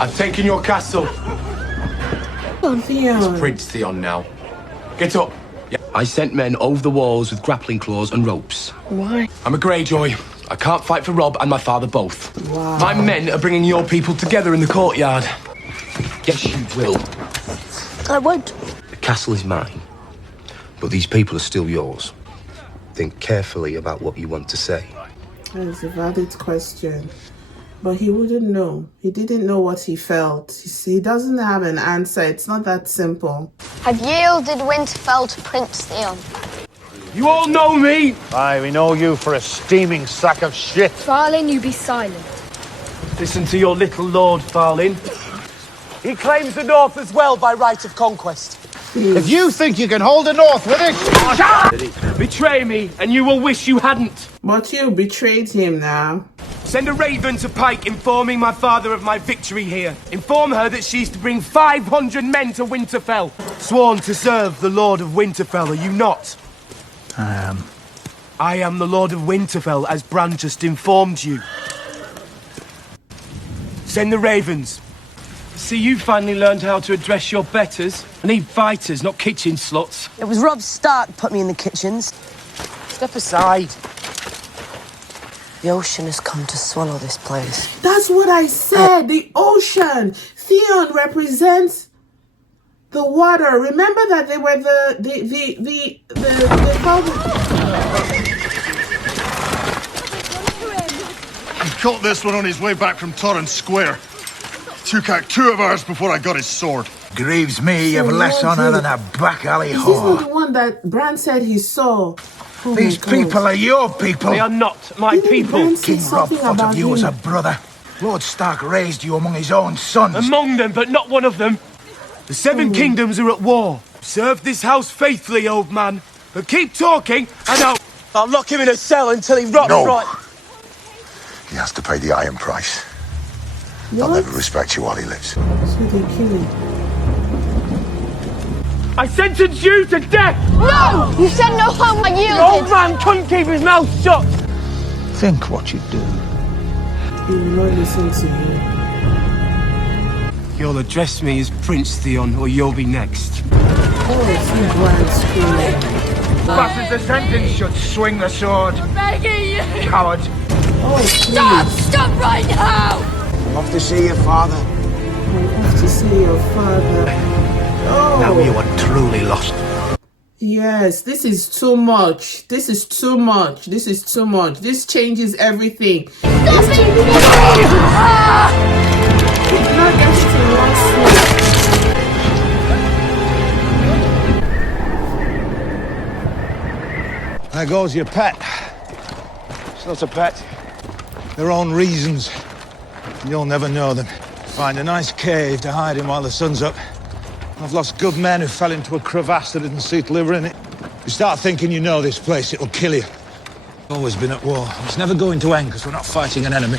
I've taken your castle. Theon. It's Prince Theon now. Get up. Yeah. I sent men over the walls with grappling claws and ropes. Why? I'm a Greyjoy. I can't fight for Robb and my father both. Wow. My men are bringing your people together in the courtyard. Yes, you will. I won't. The castle is mine, but these people are still yours. Think carefully about what you want to say. That is a valid question. But he wouldn't know. He didn't know what he felt. He doesn't have an answer. It's not that simple. Have yielded Winterfell to Prince Theon. You all know me. Aye, we know you for a steaming sack of shit. Farlin, you be silent. Listen to your little lord, Farlin. He claims the North as well by right of conquest. If you think you can hold the North with it... Betray me, and you will wish you hadn't. But you betrayed him now. Send a raven to Pike informing my father of my victory here. Inform her that she's to bring 500 men to Winterfell. Sworn to serve the Lord of Winterfell, are you not? I am. I am the Lord of Winterfell, as Bran just informed you. Send the ravens. See, you finally learned how to address your betters. I need fighters, not kitchen sluts. It was Robb Stark put me in the kitchens. Step aside. The ocean has come to swallow this place. That's what I said. The ocean. Theon represents the water. Remember that they were they called He caught this one on his way back from Torrance Square. Took out 2 of ours before I got his sword. Grieves me you've less honour than a back alley Is this whore. not the one that Bran said he saw? Oh These people are your people. They are not my Didn't people. Bran say King Robb something thought about of you as him? a brother. Lord Stark raised you among his own sons. Among them, but not one of them. The 7 kingdoms are at war. Serve this house faithfully, old man. But keep talking, and I'll lock him in a cell until he rots right. He has to pay the iron price. I'll What? never respect you while he lives. So they kill him. I sentence you to death! No! You said no harm, I The old yielded. man couldn't keep his mouth shut. Think what you do. He will not listen to you. You'll address me as Prince Theon, or you'll be next. Oh, see Bran screaming. Passes the sentence should swing the sword. I'm begging you! Coward. Oh, Stop! please. Stop right now! Off to see your father. I have to see your father. Now Oh, you are truly lost. yes, this is too much. This is too much. This is too much. This changes everything. This changes everything. You cannot get it in one swoop. There goes your pet. It's not a pet. Their own reasons. You'll never know them. Find a nice cave to hide in while the sun's up. I've lost good men who fell into a crevasse that didn't seat liver in it. You start thinking you know this place, it'll kill you. Always been at war. It's never going to end because we're not fighting an enemy.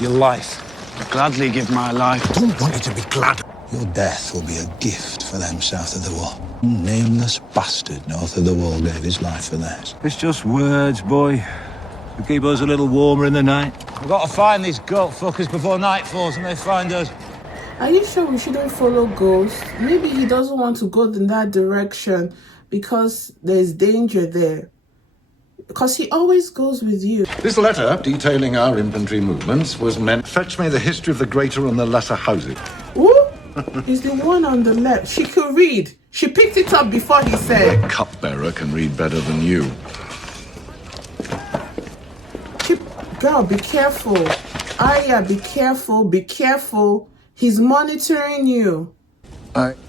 Your life. I'd gladly give my life. I don't want you to be glad. Your death will be a gift for them south of the wall. Nameless bastard north of the wall gave his life for theirs. It's just words, boy. To keep us a little warmer in the night. We've got to find these goat fuckers before night falls and they find us. Are you sure we shouldn't follow Ghost? Maybe he doesn't want to go in that direction because there's danger there. Because he always goes with you. This letter, detailing our infantry movements, was meant to fetch me the history of the greater and the lesser houses. Who? Is the one on the left. She could read. She picked it up before he said. The cupbearer can read better than you. Girl, be careful. Arya, be careful. Be careful. He's monitoring you.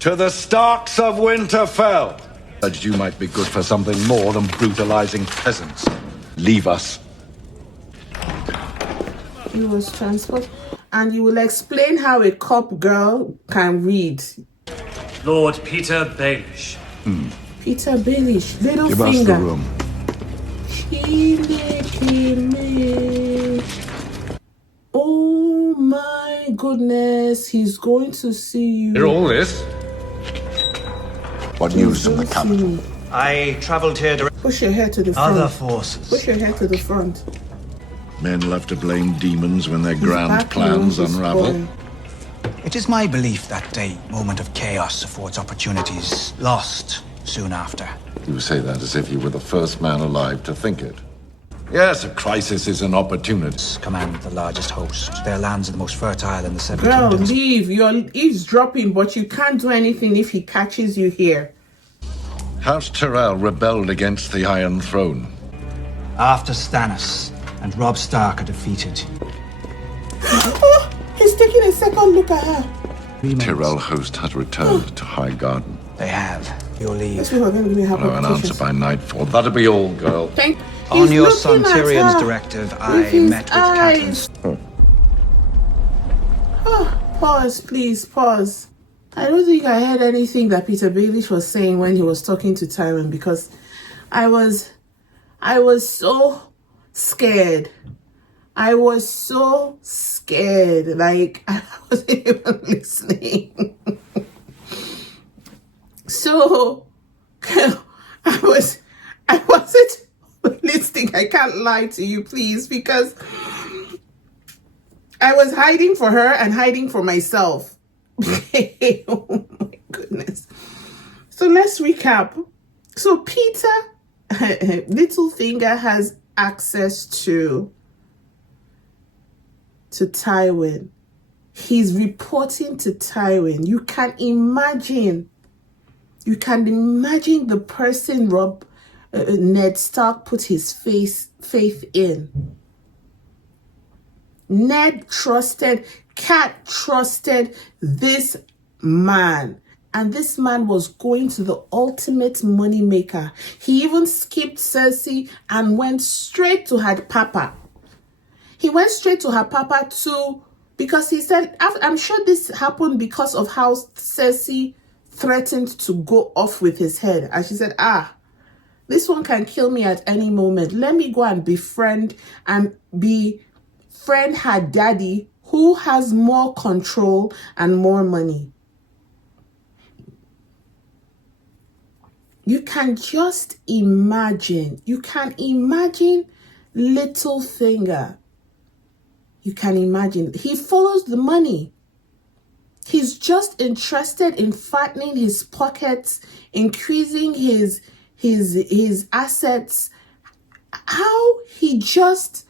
To the Starks of Winterfell. Judged you might be good for something more than brutalizing peasants. Leave us. He was transported. And you will explain how a cop girl can read. Lord Peter Baelish. Peter Baelish, little Give us finger. the room. Oh my goodness, he's going to see you. Hear all this? What news from the He's going to see capital? you. I travelled here to Push your head to the front. other forces. Push your head to the front. Men love to blame demons when their His grand back plans nose is unravel. going. It is my belief that a moment of chaos affords opportunities lost soon after. You say that as if you were the first man alive to think it. Yes, a crisis is an opportunity. Command the largest host. Their lands are the most fertile in the Seven Girl, Kingdoms. leave. You're eavesdropping, but you can't do anything if he catches you here. House Tyrell rebelled against the Iron Throne. After Stannis and Robb Stark are defeated. Oh, he's taking a second look at her. The Tyrell host has returned to High Garden. They have. Your leave. Yes, we were going to be happy. I'll have an answer by nightfall. That'll be all, girl. On your son Tyrion's directive, I met with Catelyn. Oh, pause, please, pause. I don't think I heard anything that Peter Baelish was saying when he was talking to Tywin, because I was so scared. I was so scared. Like, I wasn't even listening. So, I wasn't listening. I can't lie to you, please, because I was hiding for her and hiding for myself. Oh my goodness. So let's recap. So Peter Littlefinger has access to Tywin. He's reporting to Tywin. You can imagine the person Ned Stark put his faith in. Ned trusted, Cat trusted this man. And this man was going to the ultimate money maker. He even skipped Cersei and went straight to her papa. He went straight to her papa too, because he said, I'm sure this happened because of how Cersei threatened to go off with his head. And she said, this one can kill me at any moment. Let me go and befriend her daddy, who has more control and more money. You can just imagine. You can imagine Littlefinger. You can imagine. He follows the money. He's just interested in fattening his pockets, increasing his assets. How he just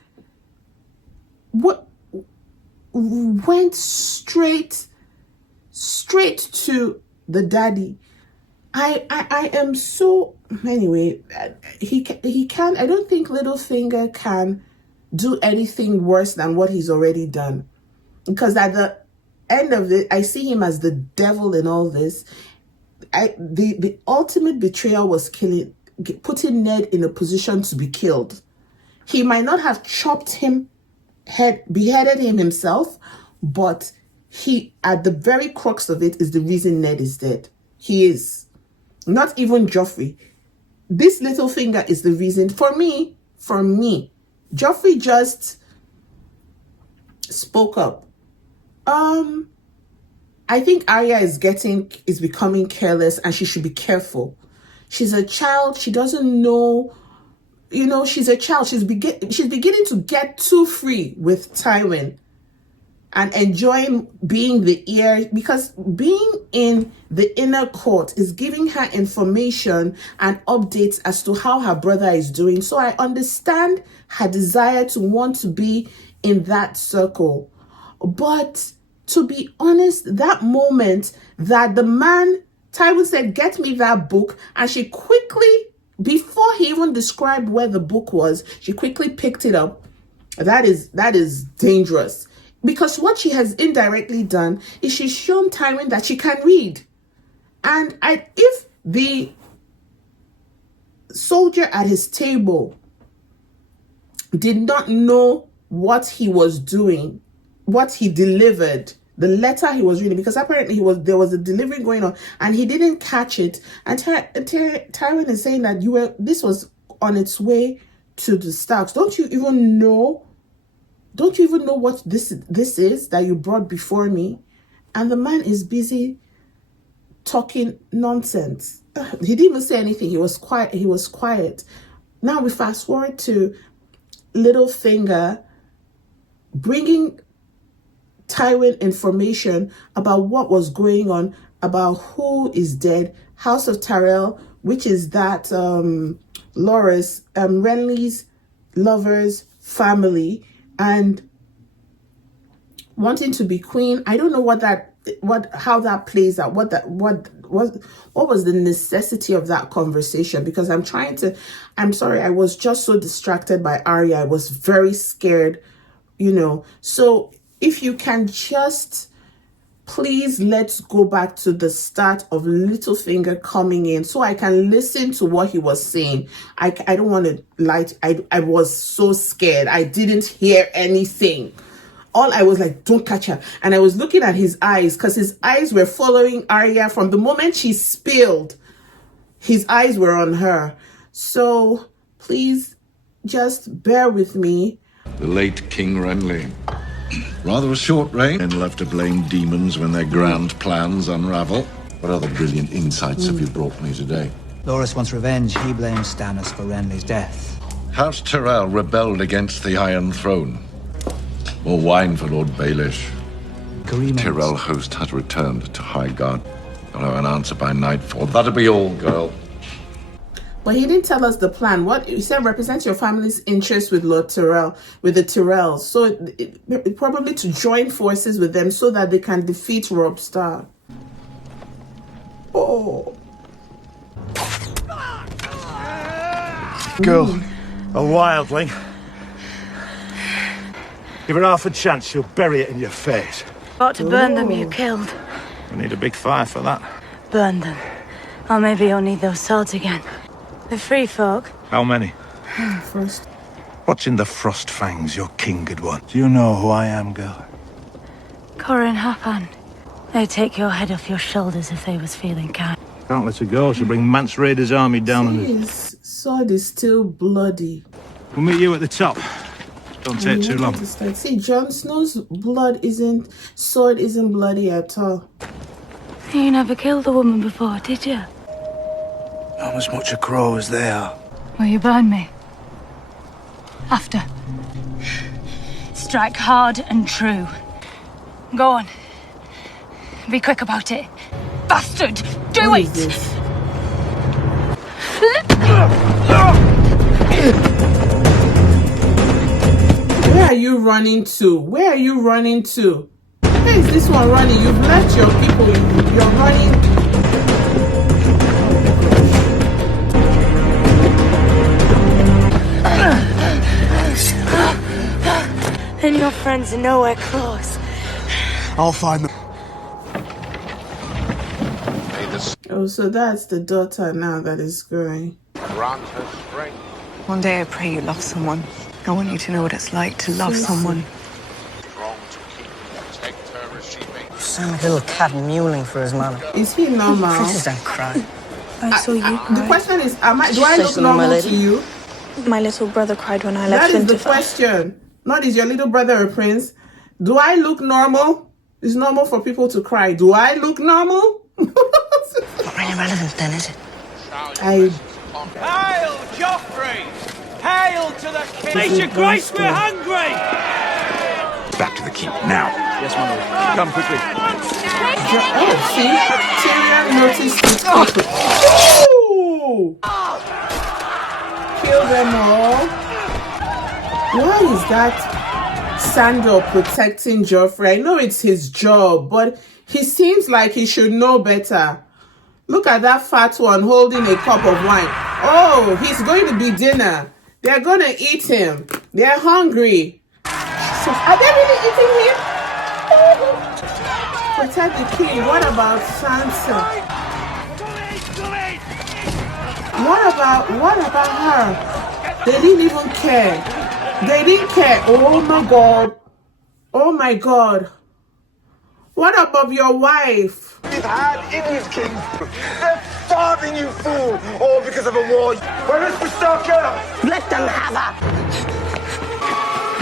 went straight to the daddy. I am so, anyway, he can, I don't think Littlefinger can do anything worse than what he's already done, because at the end of it, I see him as the devil in all this. The ultimate betrayal was putting Ned in a position to be killed. He might not have beheaded him himself, but he, at the very crux of it, is the reason Ned is dead. He is. Not even Joffrey. This Littlefinger is the reason. For me, Joffrey just spoke up. I think Arya is becoming careless, and she should be careful. She's a child. She doesn't know, she's a child. She's beginning to get too free with Tywin and enjoying being the ear, because being in the inner court is giving her information and updates as to how her brother is doing. So I understand her desire to want to be in that circle. But to be honest, that moment that the man, Tywin said, get me that book, and she quickly, before he even described where the book was, she quickly picked it up. That is dangerous. Because what she has indirectly done is she's shown Tywin that she can read. And if the soldier at his table did not know what he was doing, what he delivered, the letter he was reading, because apparently there was a delivery going on and he didn't catch it. And Tywin is saying that this was on its way to the Starks. Don't you even know what this is that you brought before me? And the man is busy talking nonsense. He didn't even say anything. He was quiet. Now we fast forward to Littlefinger bringing Tywin information about what was going on, about who is dead, House of Tyrell, which is that Loras, Renly's lover's family, and wanting to be queen. I don't know how that plays out. What was the necessity of that conversation? Because I'm sorry, I was just so distracted by Arya. I was very scared, So if you can just please, let's go back to the start of Littlefinger coming in so I can listen to what he was saying. I don't want to lie. I was so scared. I didn't hear anything. All I was like, don't catch her. And I was looking at his eyes because his eyes were following Arya from the moment she spilled. His eyes were on her. So please just bear with me. The late King Renly. Rather a short reign, and left to blame demons when their grand plans unravel. What other brilliant insights have you brought me today? Loras wants revenge. He blames Stannis for Renly's death. House Tyrell rebelled against the Iron Throne. More wine for Lord Baelish. Tyrell host has returned to Highgarde. I'll have an answer by nightfall. That'll be all, girl. But he didn't tell us the plan. What he said represents your family's interest with Lord Tyrell, with the Tyrells. So it probably to join forces with them so that they can defeat Robb Stark. Oh. Girl, a wildling. Give her half a chance, she'll bury it in your face. Got to burn them you killed. We need a big fire for that. Burn them. Or maybe you'll need those swords again. The free folk. How many? First. What's in the frost fangs your king had won? Do you know who I am, girl? Corin Hapan. They'd take your head off your shoulders if they was feeling kind. Can't let her go. She'll bring Mance Raider's army down on us. His sword is still bloody. We'll meet you at the top. Don't take too long. See, Jon Snow's sword isn't bloody at all. You never killed a woman before, did you? Not as much a crow as they are. Will you burn me? After. Strike hard and true. Go on. Be quick about it. Bastard! Do it! Where are you running to? Where are you running to? Where is this one running? You've left your people. You're running. And your friends are nowhere close. I'll find them. Oh, so that's the daughter now that is growing. Grant her strength. One day I pray you love someone. I want you to know what it's like to love someone. Strong to keep and protect her as she makes. You sound like a little cat mewling for his mother. Is he normal? Princess don't cry. I saw you cry. The question is, do I look normal to you? My little brother cried when I left. That is the question. Not is your little brother a prince? Do I look normal? It's normal for people to cry. Do I look normal? Not really relevant then, is it? Hail, Joffrey! Hail to the king! Major Grace, we're hungry! Back to the keep, now. Yes, my lord. Come quickly. See? Tyrion noticed it. Oh! Kill them all. Why is that Sandor protecting Joffrey? I know it's his job, but he seems like he should know better. Look at that fat one holding a cup of wine. Oh, he's going to be dinner. They're going to eat him. They're hungry. Jesus, are they really eating him? Protect the king. What about Sansa? What about her? They didn't even care. They didn't care. Oh my God. Oh my God. What about your wife? We've had Indian kings. They're starving, you fool. All because of a war. Where is the Starker? Let them have her!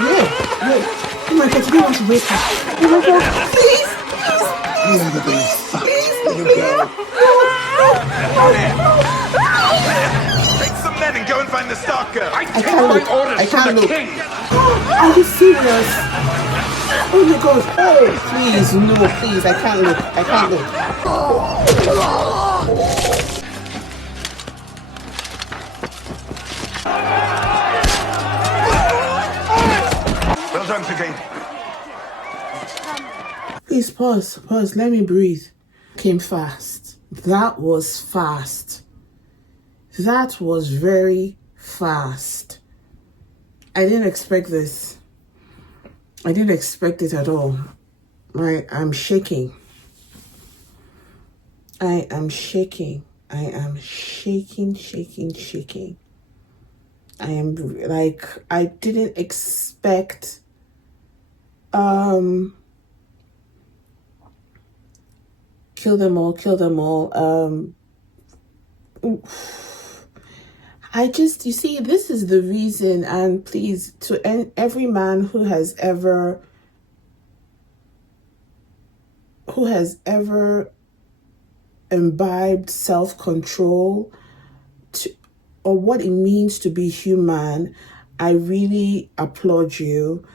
Yeah. Oh my God, you don't want to wake her. Oh my God, please. Take some men and go and find the Starker. I can't look. Are you serious? Oh my God. Oh, please, no, please. I can't look. I can't look. Well done, Piggy. Please pause. Let me breathe. Came fast. That was fast. That was very fast. I didn't expect this. I didn't expect it at all. I'm shaking. I am shaking. I am shaking. I am like, I didn't expect kill them all. You see, this is the reason, and please, to every man who has ever imbibed self-control or what it means to be human, I really applaud you.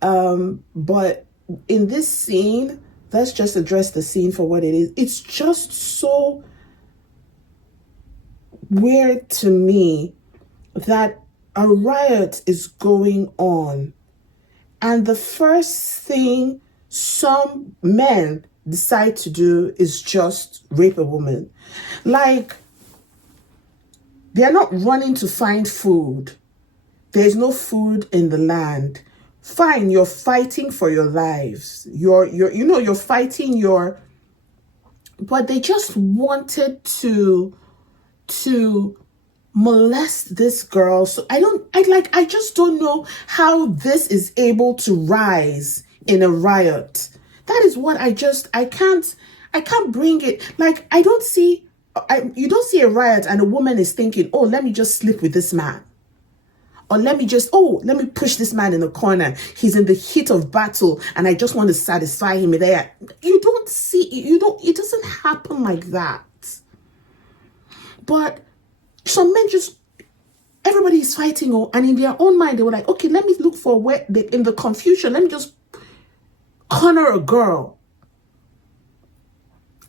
But in this scene, let's just address the scene for what it is. It's just so weird to me that a riot is going on, and the first thing some men decide to do is just rape a woman. Like, they're not running to find food. There's no food in the land. Fine, you're fighting for your lives. You're fighting your, but they just wanted to molest this girl. So I just don't know how this is able to rise in a riot. That is what I can't bring it. Like, you don't see a riot and a woman is thinking, oh, let me just sleep with this man. Or let me push this man in the corner. He's in the heat of battle and I just want to satisfy him there. It doesn't happen like that. But some men everybody is fighting, and in their own mind, they were like, okay, let me look for in the confusion, let me just corner a girl.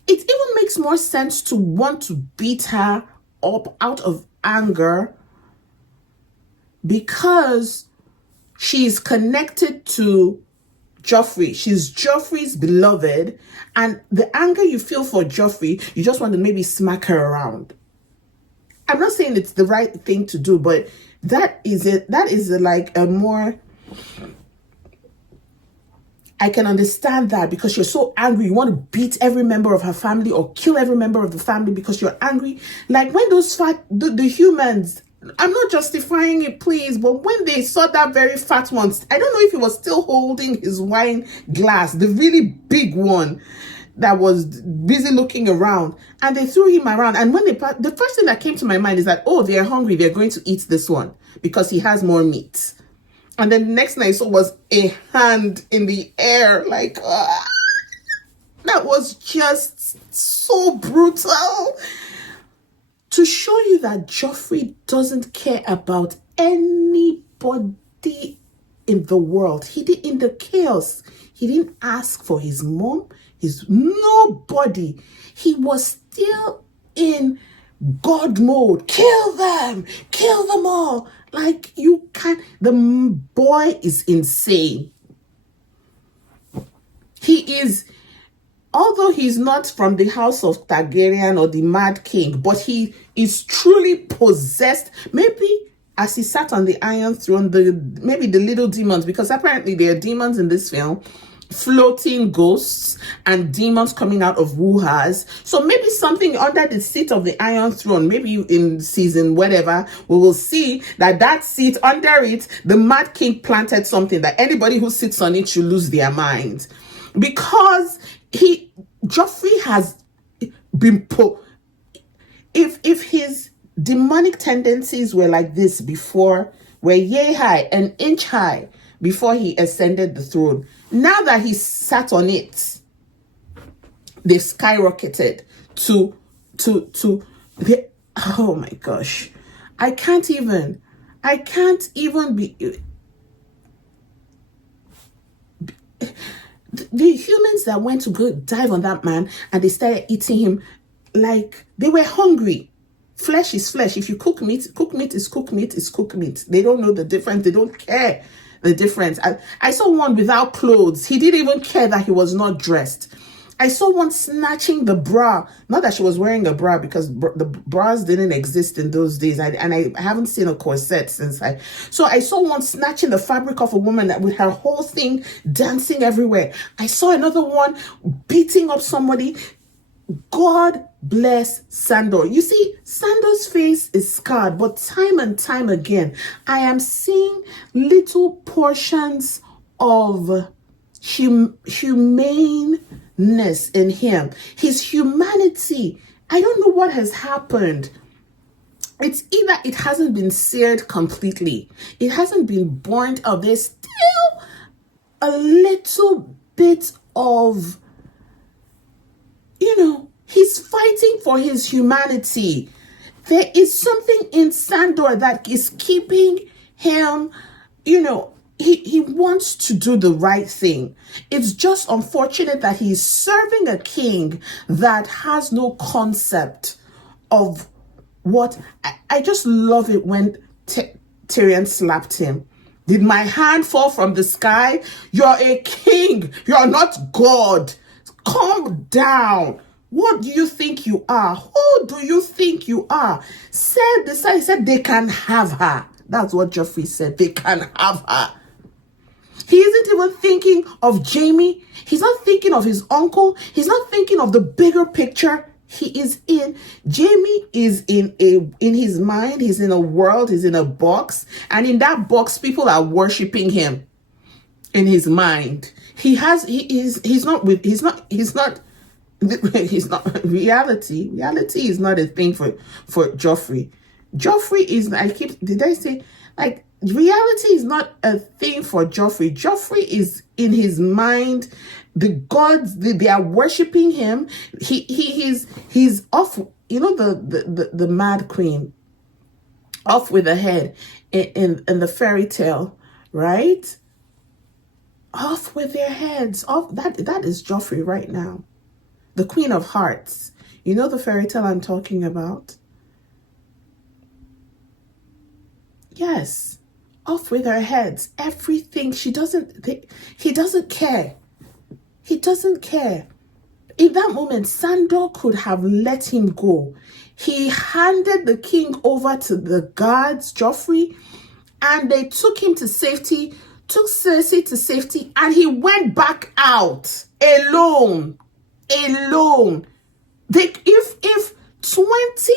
It even makes more sense to want to beat her up out of anger because she's connected to Joffrey. She's Joffrey's beloved, and the anger you feel for Joffrey, you just want to maybe smack her around. I'm not saying it's the right thing to do, but that is like a more, I can understand that because you're so angry. You want to beat every member of her family or kill every member of the family because you're angry. Like when those the humans, I'm not justifying it, please, but when they saw that very fat one, I don't know if he was still holding his wine glass, the really big one that was busy looking around, and they threw him around. And when the first thing that came to my mind is that, oh, they're hungry, they're going to eat this one because he has more meat. And then the next thing I saw was a hand in the air, like, that was just so brutal. To show you that Joffrey doesn't care about anybody in the world. He did in the chaos. He didn't ask for his mom, nobody. He was still in God mode. Kill them all. Like, you can't. The boy is insane. He is. Although he's not from the house of Targaryen or the Mad King, but he is truly possessed. Maybe as he sat on the Iron Throne, maybe the little demons, because apparently there are demons in this film, floating ghosts and demons coming out of wuhas. So maybe something under the seat of the Iron Throne, maybe in season whatever, we will see that seat, under it, the Mad King planted something that anybody who sits on it should lose their mind. Because Joffrey has been if his demonic tendencies were like this before, were yay high, an inch high before he ascended the throne, now that he sat on it, they've skyrocketed to oh my gosh, I can't even be the humans that went to go dive on that man and they started eating him, like they were hungry. Flesh is flesh. If you cook meat is cooked meat is cooked meat. They don't know the difference. They don't care the difference. I saw one without clothes. He didn't even care that he was not dressed. I saw one snatching the bra. Not that she was wearing a bra, because the bras didn't exist in those days. And I haven't seen a corset since So I saw one snatching the fabric of a woman that with her whole thing dancing everywhere. I saw another one beating up somebody. God bless Sandor. You see, Sandor's face is scarred, but time and time again, I am seeing little portions of humaneness in him. His humanity. I don't know what has happened. It's either it hasn't been seared completely. It hasn't been burnt out. There's still a little bit of, he's fighting for his humanity. There is something in Sandor that is keeping him, he wants to do the right thing. It's just unfortunate that he's serving a king that has no concept of what. I just love it when Tyrion slapped him. Did my hand fall from the sky? You're a king. You're not God. Calm down. What do you think you are? Who do you think you are? He said they can have her. That's what Joffrey said. They can have her. He isn't even thinking of Jaime. He's not thinking of his uncle. He's not thinking of the bigger picture. Jaime is in his mind. He's in a world. He's in a box. And in that box, people are worshiping him in his mind. He's not reality. Reality is not a thing for Joffrey. Joffrey is, reality is not a thing for Joffrey. Joffrey is in his mind. The gods, they are worshiping him. He's off. The Mad Queen, off with her head in the fairy tale, right? Off with their heads. Off. That is Joffrey right now. The Queen of Hearts. You know the fairy tale I'm talking about? Yes. Off with her heads. Everything. He doesn't care. He doesn't care. In that moment, Sandor could have let him go. He handed the king over to the guards, Joffrey, and they took him to safety, took Cersei to safety, and he went back out alone. If 20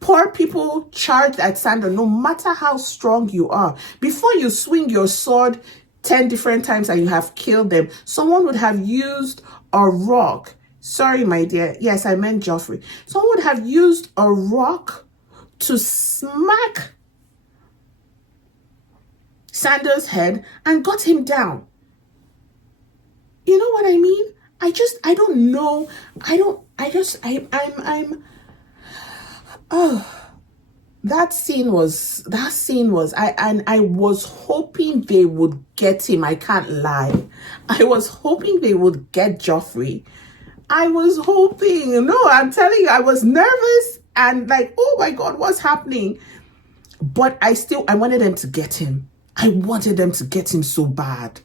poor people charged at Sandor, no matter how strong you are, before you swing your sword 10 different times and you have killed them, someone would have used a rock. Sorry, my dear. Yes, I meant Joffrey. Someone would have used a rock to smack Sandor's head and got him down. You know what I mean? I don't know. That scene was, I was hoping they would get him. I can't lie. I was hoping they would get Joffrey. I was hoping. No, I'm telling you, I was nervous and like, oh my God, what's happening? But I wanted them to get him. I wanted them to get him so bad.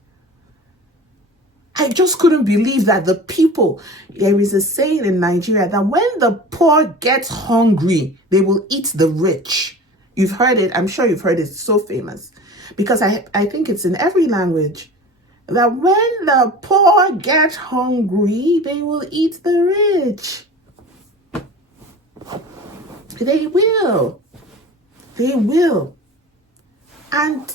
I just couldn't believe that the people, there is a saying in Nigeria that when the poor get hungry, they will eat the rich. You've heard it. I'm sure you've heard it. It's so famous. Because I think it's in every language. That when the poor get hungry, they will eat the rich. They will. They will. And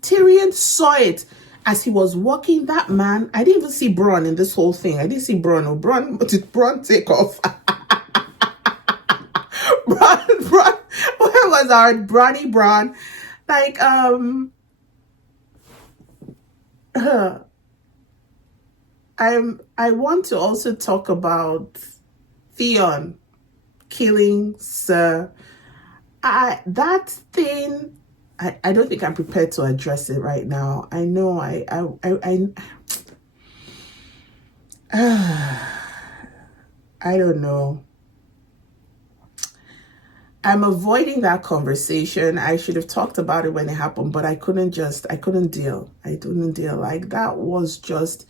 Tyrion saw it. As he was walking, that man, I didn't even see Bronn in this whole thing. I didn't see Bronn. Oh, did Bronn take off? Bronn, where was our Bronny Bronn? Like, I want to also talk about Theon killing Sir. That thing, I don't think I'm prepared to address it right now. I know I don't know. I'm avoiding that conversation. I should have talked about it when it happened, but I couldn't deal. I couldn't deal. Like, that was just,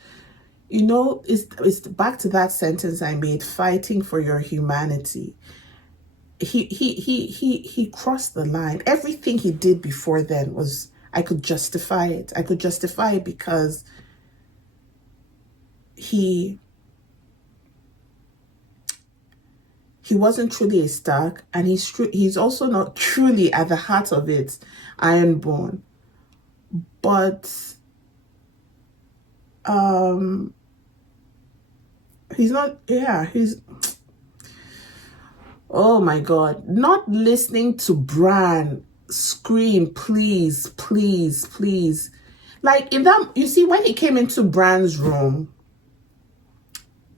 you know, it's back to that sentence I made, fighting for your humanity. He crossed the line. Everything he did before then was, I could justify it. I could justify it because he wasn't truly a Stark, and he's also not truly at the heart of it Ironborn. But he's not, yeah, he's, oh my God, not listening to Bran scream, please, please, please. Like, in that, you see, when he came into Bran's room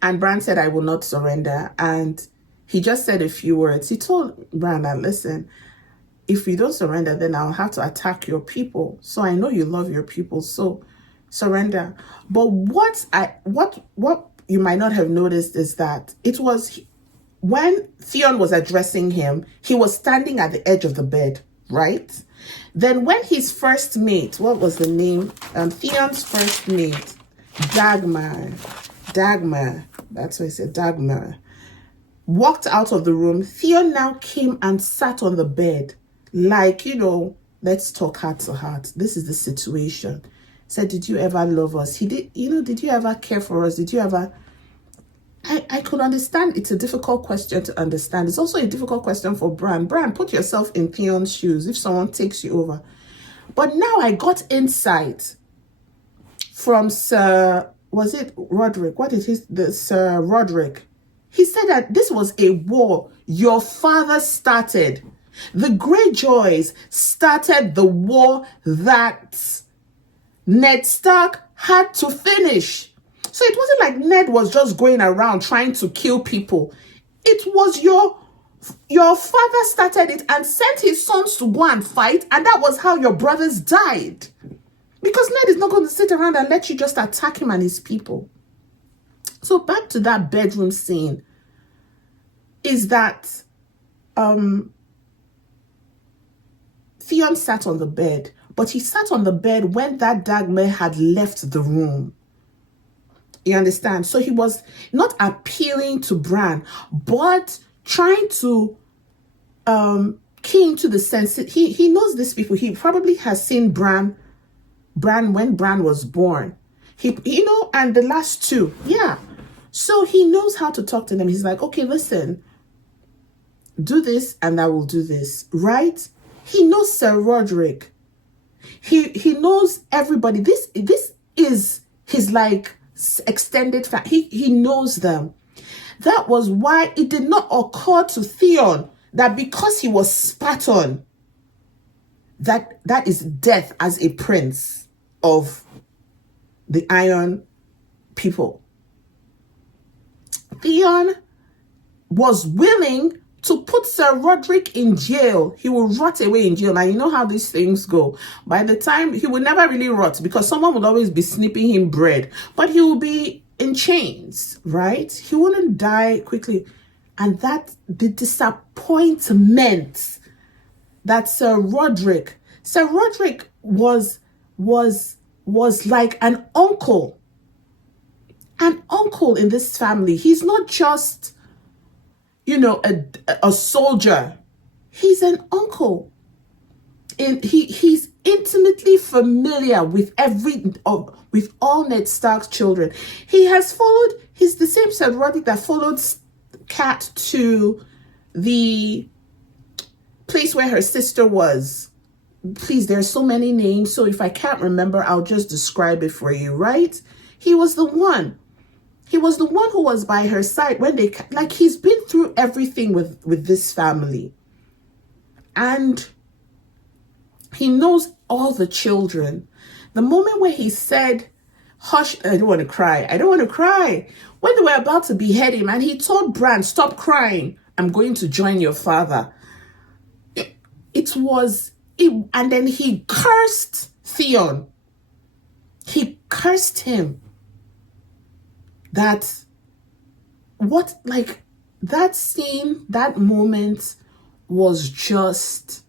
and Bran said, I will not surrender, and he just said a few words. He told Bran that, listen, if you don't surrender, then I'll have to attack your people. So I know you love your people, so surrender. But what you might not have noticed is that it was when Theon was addressing him, he was standing at the edge of the bed, right? Then when his first mate, what was the name? Theon's first mate, Dagmar, that's what he said, Dagmar, walked out of the room. Theon now came and sat on the bed, like, you know, let's talk heart to heart. This is the situation. Said, did you ever love us? He did, you know, did you ever care for us? Did you ever? I could understand it's a difficult question to understand. It's also a difficult question for Bran. Bran, put yourself in Theon's shoes if someone takes you over. But now I got insight from Sir, was it Roderick? What is Sir Roderick? He said that this was a war your father started. The Greyjoys started the war that Ned Stark had to finish. So it wasn't like Ned was just going around trying to kill people. It was your father started it and sent his sons to go and fight, and that was how your brothers died. Because Ned is not going to sit around and let you just attack him and his people. So back to that bedroom scene, is that Theon sat on the bed, but he sat on the bed when that Dagmar had left the room. You understand? So he was not appealing to Bran, but trying to key into the sense. He knows these people. He probably has seen Bran when Bran was born. He, you know, and the last two, yeah. So he knows how to talk to them. He's like, okay, listen, do this and I will do this, right? He knows Sir Roderick. He knows everybody. This is his like extended family. He knows them. That was why it did not occur to Theon that because he was spat on, that is death as a prince of the Iron people. Theon was willing to put Sir Roderick in jail. He will rot away in jail. And you know how these things go. By the time, he would never really rot because someone would always be snipping him bread. But he will be in chains, right? He wouldn't die quickly. And that, the disappointment that Sir Roderick was like an uncle. An uncle in this family. He's not just, you know, a soldier. He's an uncle. And he's intimately familiar with with all Ned Stark's children. He has followed, he's the same Sir Roderick that followed Cat to the place where her sister was. Please, there's so many names, so if I can't remember, I'll just describe it for you, right? He was the one. He was the one who was by her side when they, like, he's been through everything with this family. And he knows all the children. The moment where he said, hush, I don't want to cry. I don't want to cry. When they were about to behead him and he told Bran, stop crying. I'm going to join your father. And then he cursed Theon. He cursed him. that what, like, that scene, that moment was just,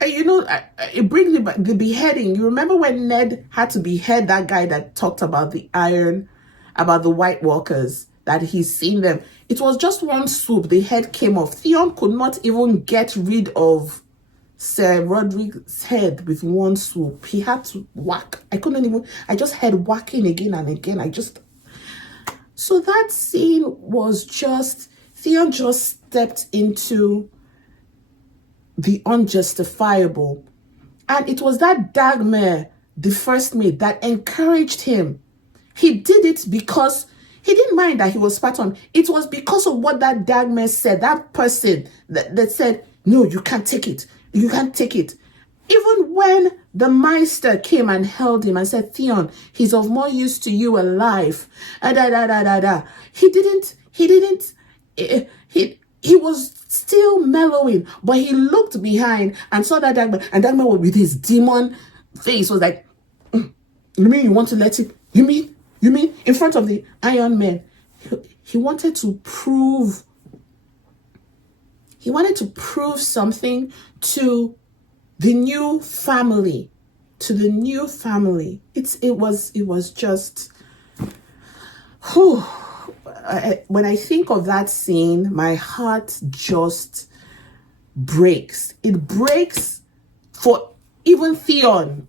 it brings me back the beheading. You remember when Ned had to behead that guy that talked about the iron, about the White Walkers, that he's seen them? It was just one swoop. The head came off. Theon could not even get rid of Sir Roderick's head with one swoop. He had to whack. I just heard whacking again and again. So that scene was just, Theon just stepped into the unjustifiable. And it was that Dagmar, the first mate, that encouraged him. He did it because he didn't mind that he was spat on. It was because of what that Dagmar said, that person that said, no, you can't take it. You can't take it. Even when the Meister came and held him and said, Theon, he's of more use to you alive. He was still mellowing, but he looked behind and saw that Dagmar, and Dagmar with his demon face was like, you mean you want to let it? You mean in front of the Iron Man? He wanted to prove something to the new family, It was just, whew. When I think of that scene, my heart just breaks. It breaks for even Theon.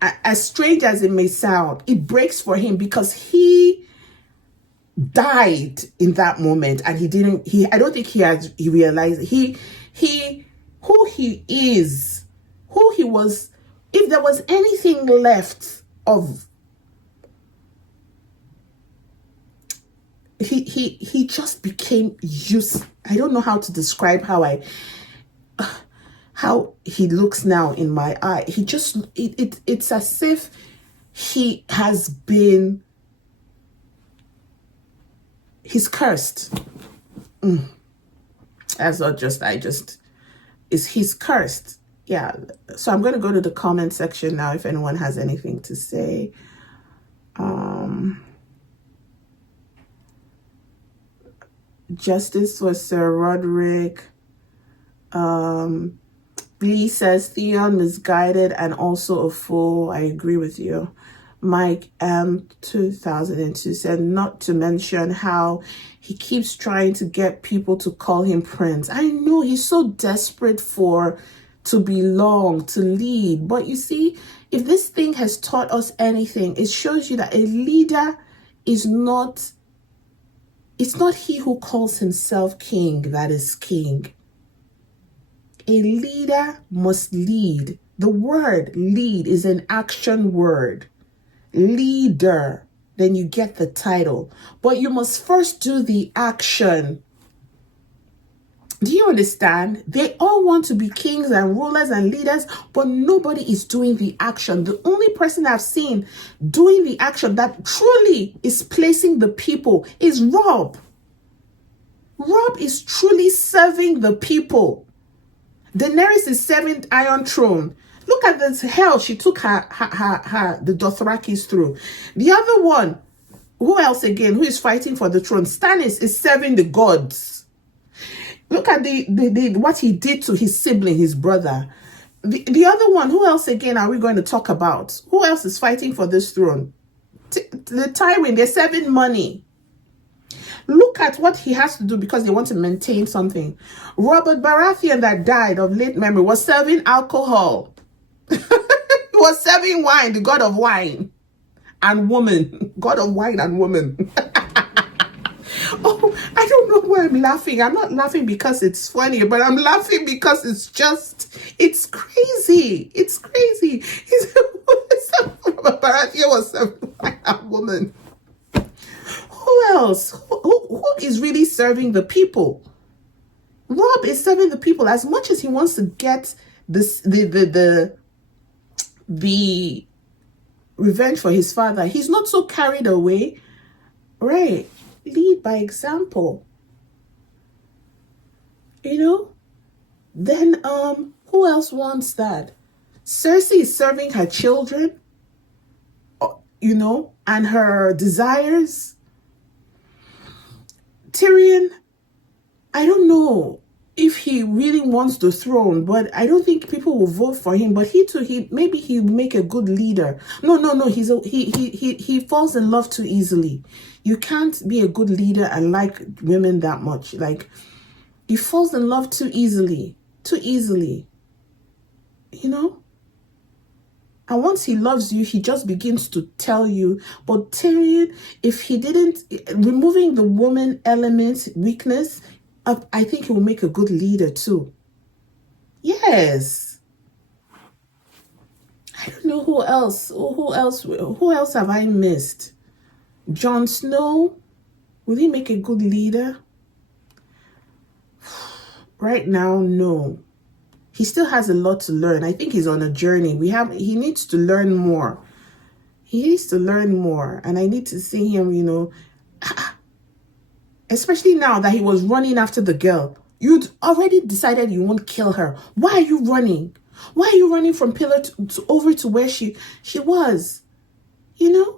As strange as it may sound, it breaks for him because he died in that moment, and I don't think he realized who he is, who he was. If there was anything left of, he just became used. I don't know how to describe how he looks now in my eye. He just, it's as if he has been, he's cursed. That's not just, he's cursed. Yeah. So I'm going to go to the comment section now if anyone has anything to say. Justice for Sir Roderick. Lee says Theon misguided and also a fool. I agree with you. Mike M 2002 said, not to mention how he keeps trying to get people to call him Prince. I know he's so desperate to belong, to lead. But you see, if this thing has taught us anything, it shows you that a leader is not, it's not he who calls himself king that is king. A leader must lead. The word lead is an action word. Leader. Then you get the title. But you must first do the action. Do you understand? They all want to be kings and rulers and leaders, but nobody is doing the action. The only person I've seen doing the action that truly is placing the people is Robb. Robb is truly serving the people. Daenerys is serving Iron Throne. Look at this hell she took the Dothrakis through. The other one, who else again, who is fighting for the throne? Stannis is serving the gods. Look at what he did to his sibling, his brother. The other one, who else again are we going to talk about? Who else is fighting for this throne? The Tywin, they're serving money. Look at what he has to do because they want to maintain something. Robert Baratheon, that died of late memory, was serving alcohol. He was serving wine, the god of wine and woman. God of wine and woman. Oh, I don't know why I'm laughing. I'm not laughing because it's funny, but I'm laughing because it's crazy. It's crazy. Baratheon was serving wine and woman. Who else? Who is really serving the people? Robb is serving the people as much as he wants to get this the revenge for his father. He's not so carried away. Right. Lead by example. You know? Then who else wants that? Cersei is serving her children. you know, and her desires. Tyrion, I don't know if he really wants the throne, but I don't think people will vote for him. But maybe he'll make a good leader. No. He falls in love too easily. You can't be a good leader and like women that much. Like, he falls in love too easily, you know. And once he loves you, he just begins to tell you. But Tyrion, if he didn't, removing the woman element, weakness, I think he will make a good leader too. Yes. I don't know who else. Who else have I missed? Jon Snow, will he make a good leader? Right now, no. He still has a lot to learn. I think he's on a journey. He needs to learn more. He needs to learn more. And I need to see him, you know, especially now that he was running after the girl. You'd already decided you won't kill her. Why are you running? Why are you running from pillar to over to where she was? You know?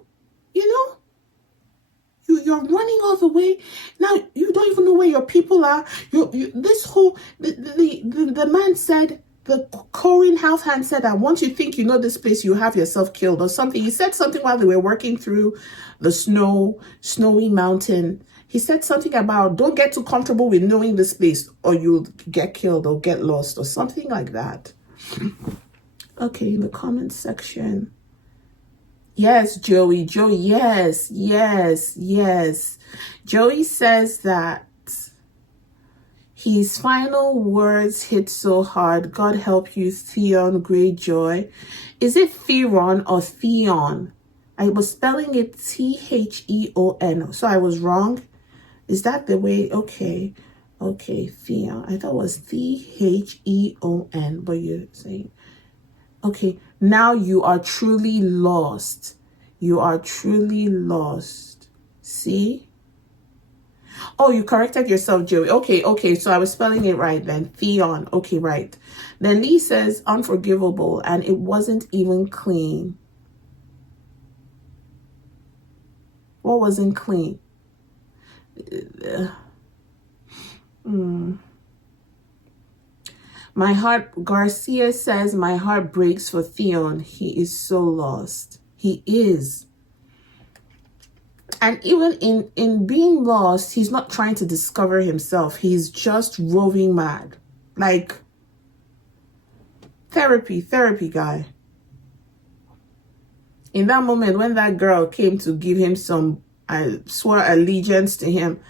You're running all the way. Now you don't even know where your people are. This whole the man said, the Corin half-hand said that once you think you know this place, you have yourself killed or something. He said something while they were working through the snowy mountain. He said something about don't get too comfortable with knowing this place or you'll get killed or get lost or something like that. Okay, in the comment section. Yes, Joey, yes. Joey says that his final words hit so hard. God help you, Theon Greyjoy. Is it Theon or Theon? I was spelling it Theon, so I was wrong. Is that the way? Okay, Theon. I thought it was Theon, but you're saying... Okay, now you are truly lost. You are truly lost. See? Oh, you corrected yourself, Joey. Okay, so I was spelling it right then. Theon. Okay, right. Then Lee says unforgivable, and it wasn't even clean. What wasn't clean? My heart, Garcia says, my heart breaks for Theon. He is so lost. He is. And even in being lost, he's not trying to discover himself. He's just roving mad. Like, therapy guy. In that moment, when that girl came to give him some, I swore allegiance to him,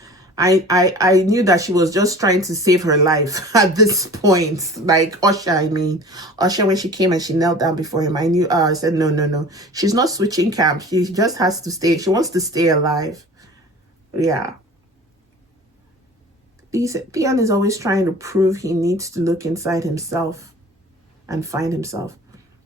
I knew that she was just trying to save her life at this point. Like Usha, when she came and she knelt down before him, I knew, I said, no. She's not switching camp. She just has to stay. She wants to stay alive. Yeah. Theon is always trying to prove he needs to look inside himself and find himself.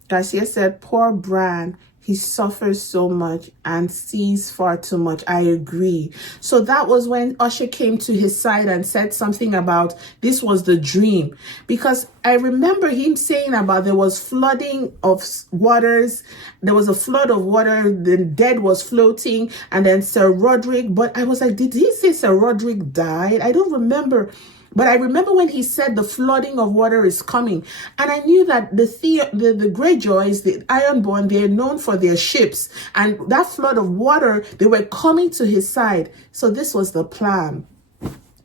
Garcia said, poor Bran. He suffers so much and sees far too much. I agree. So that was when Usher came to his side and said something about this was the dream. Because I remember him saying about there was flooding of waters. There was a flood of water. The dead was floating. And then Sir Roderick. But I was like, did he say Sir Roderick died? I don't remember. But I remember when he said the flooding of water is coming. And I knew that the Greyjoys, the Ironborn, they're known for their ships. And that flood of water, they were coming to his side. So this was the plan.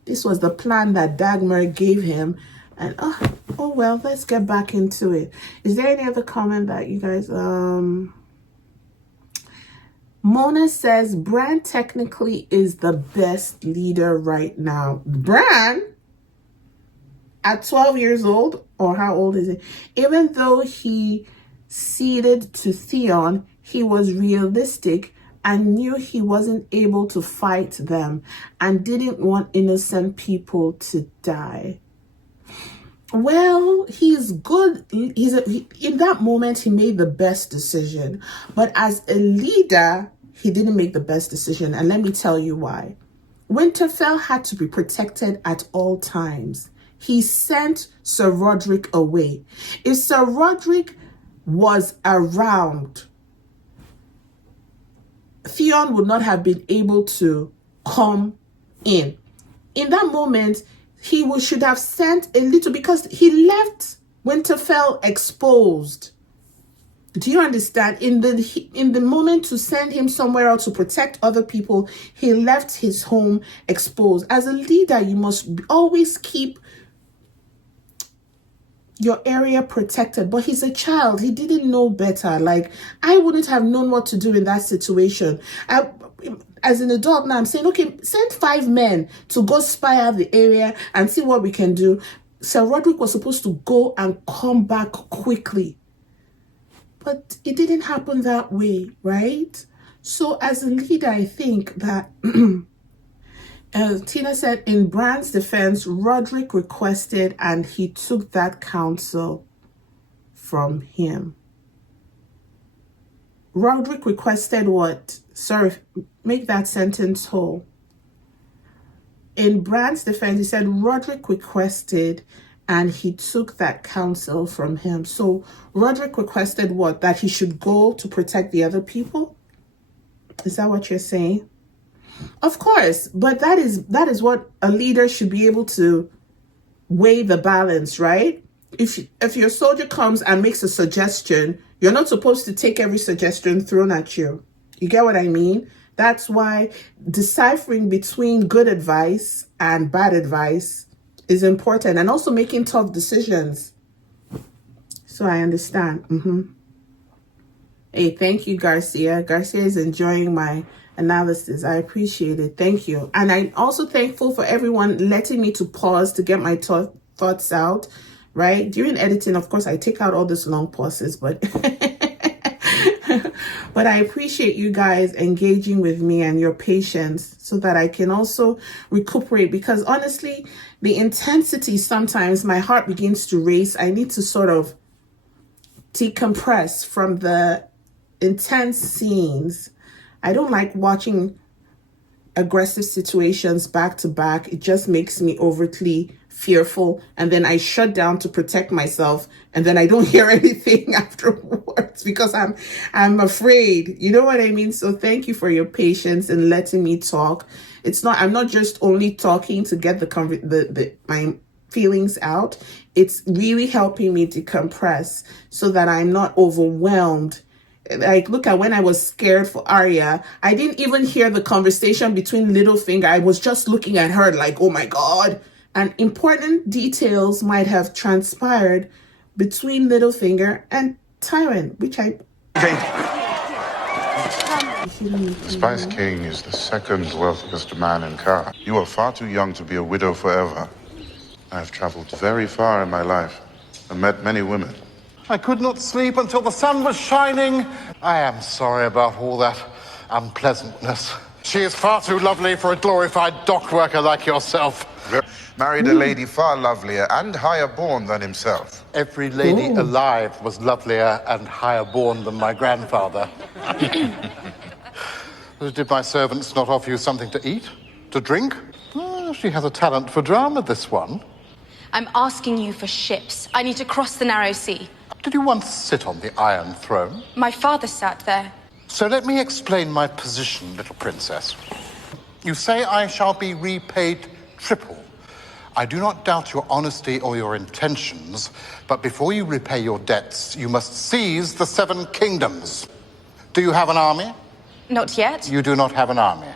This was the plan that Dagmar gave him. And oh well, let's get back into it. Is there any other comment that you guys... Mona says, Bran technically is the best leader right now. Bran? At 12 years old, or how old is he? Even though he ceded to Theon, he was realistic and knew he wasn't able to fight them and didn't want innocent people to die. Well, he's good. In that moment, he made the best decision. But as a leader, he didn't make the best decision. And let me tell you why. Winterfell had to be protected at all times. He sent Sir Roderick away. If Sir Roderick was around, Theon would not have been able to come in. In that moment, should have sent a little, because he left Winterfell exposed. Do you understand? In the moment to send him somewhere else to protect other people, he left his home exposed. As a leader, you must always keep your area protected. But he's a child. He didn't know better. Like, I wouldn't have known what to do in that situation. As an adult now, I'm saying, okay, send 5 men to go spy out the area and see what we can do. Sir Roderick was supposed to go and come back quickly. But it didn't happen that way, right? So as a leader, I think that Tina said, in Bran's defense, Roderick requested and he took that counsel from him. Roderick requested what? Sorry, make that sentence whole. In Bran's defense, he said Roderick requested and he took that counsel from him. So Roderick requested what? That he should go to protect the other people? Is that what you're saying? Of course, but that is what a leader should be able to weigh the balance, right? If your soldier comes and makes a suggestion, you're not supposed to take every suggestion thrown at you. You get what I mean? That's why deciphering between good advice and bad advice is important, and also making tough decisions. So I understand. Hey, thank you, Garcia. Garcia is enjoying my analysis. I appreciate it. Thank you. And I'm also thankful for everyone letting me to pause to get my thoughts out, right? During editing, of course, I take out all these long pauses, but but I appreciate you guys engaging with me and your patience so that I can also recuperate, because honestly, the intensity, sometimes my heart begins to race. I need to sort of decompress from the intense scenes. I don't like watching aggressive situations back to back. It just makes me overtly fearful, and then I shut down to protect myself, and then I don't hear anything afterwards because I'm afraid. You know what I mean? So thank you for your patience and letting me talk. I'm not just only talking to get my feelings out. It's really helping me decompress so that I'm not overwhelmed. Like, look at when I was scared for Arya, I didn't even hear the conversation between Littlefinger. I was just looking at her like, oh my God. And important details might have transpired between Littlefinger and Tywin, which I... The Spice King is the second wealthiest man in Kara. You are far too young to be a widow forever. I have traveled very far in my life and met many women. I could not sleep until the sun was shining. I am sorry about all that unpleasantness. She is far too lovely for a glorified dock worker like yourself. Married a lady far lovelier and higher born than himself. Every lady alive was lovelier and higher born than my grandfather. Did my servants not offer you something to eat? To drink? Oh, she has a talent for drama, this one. I'm asking you for ships. I need to cross the narrow sea. Did you once sit on the Iron Throne? My father sat there. So let me explain my position, little princess. You say I shall be repaid triple. I do not doubt your honesty or your intentions, but before you repay your debts, you must seize the 7 kingdoms. Do you have an army? Not yet. You do not have an army.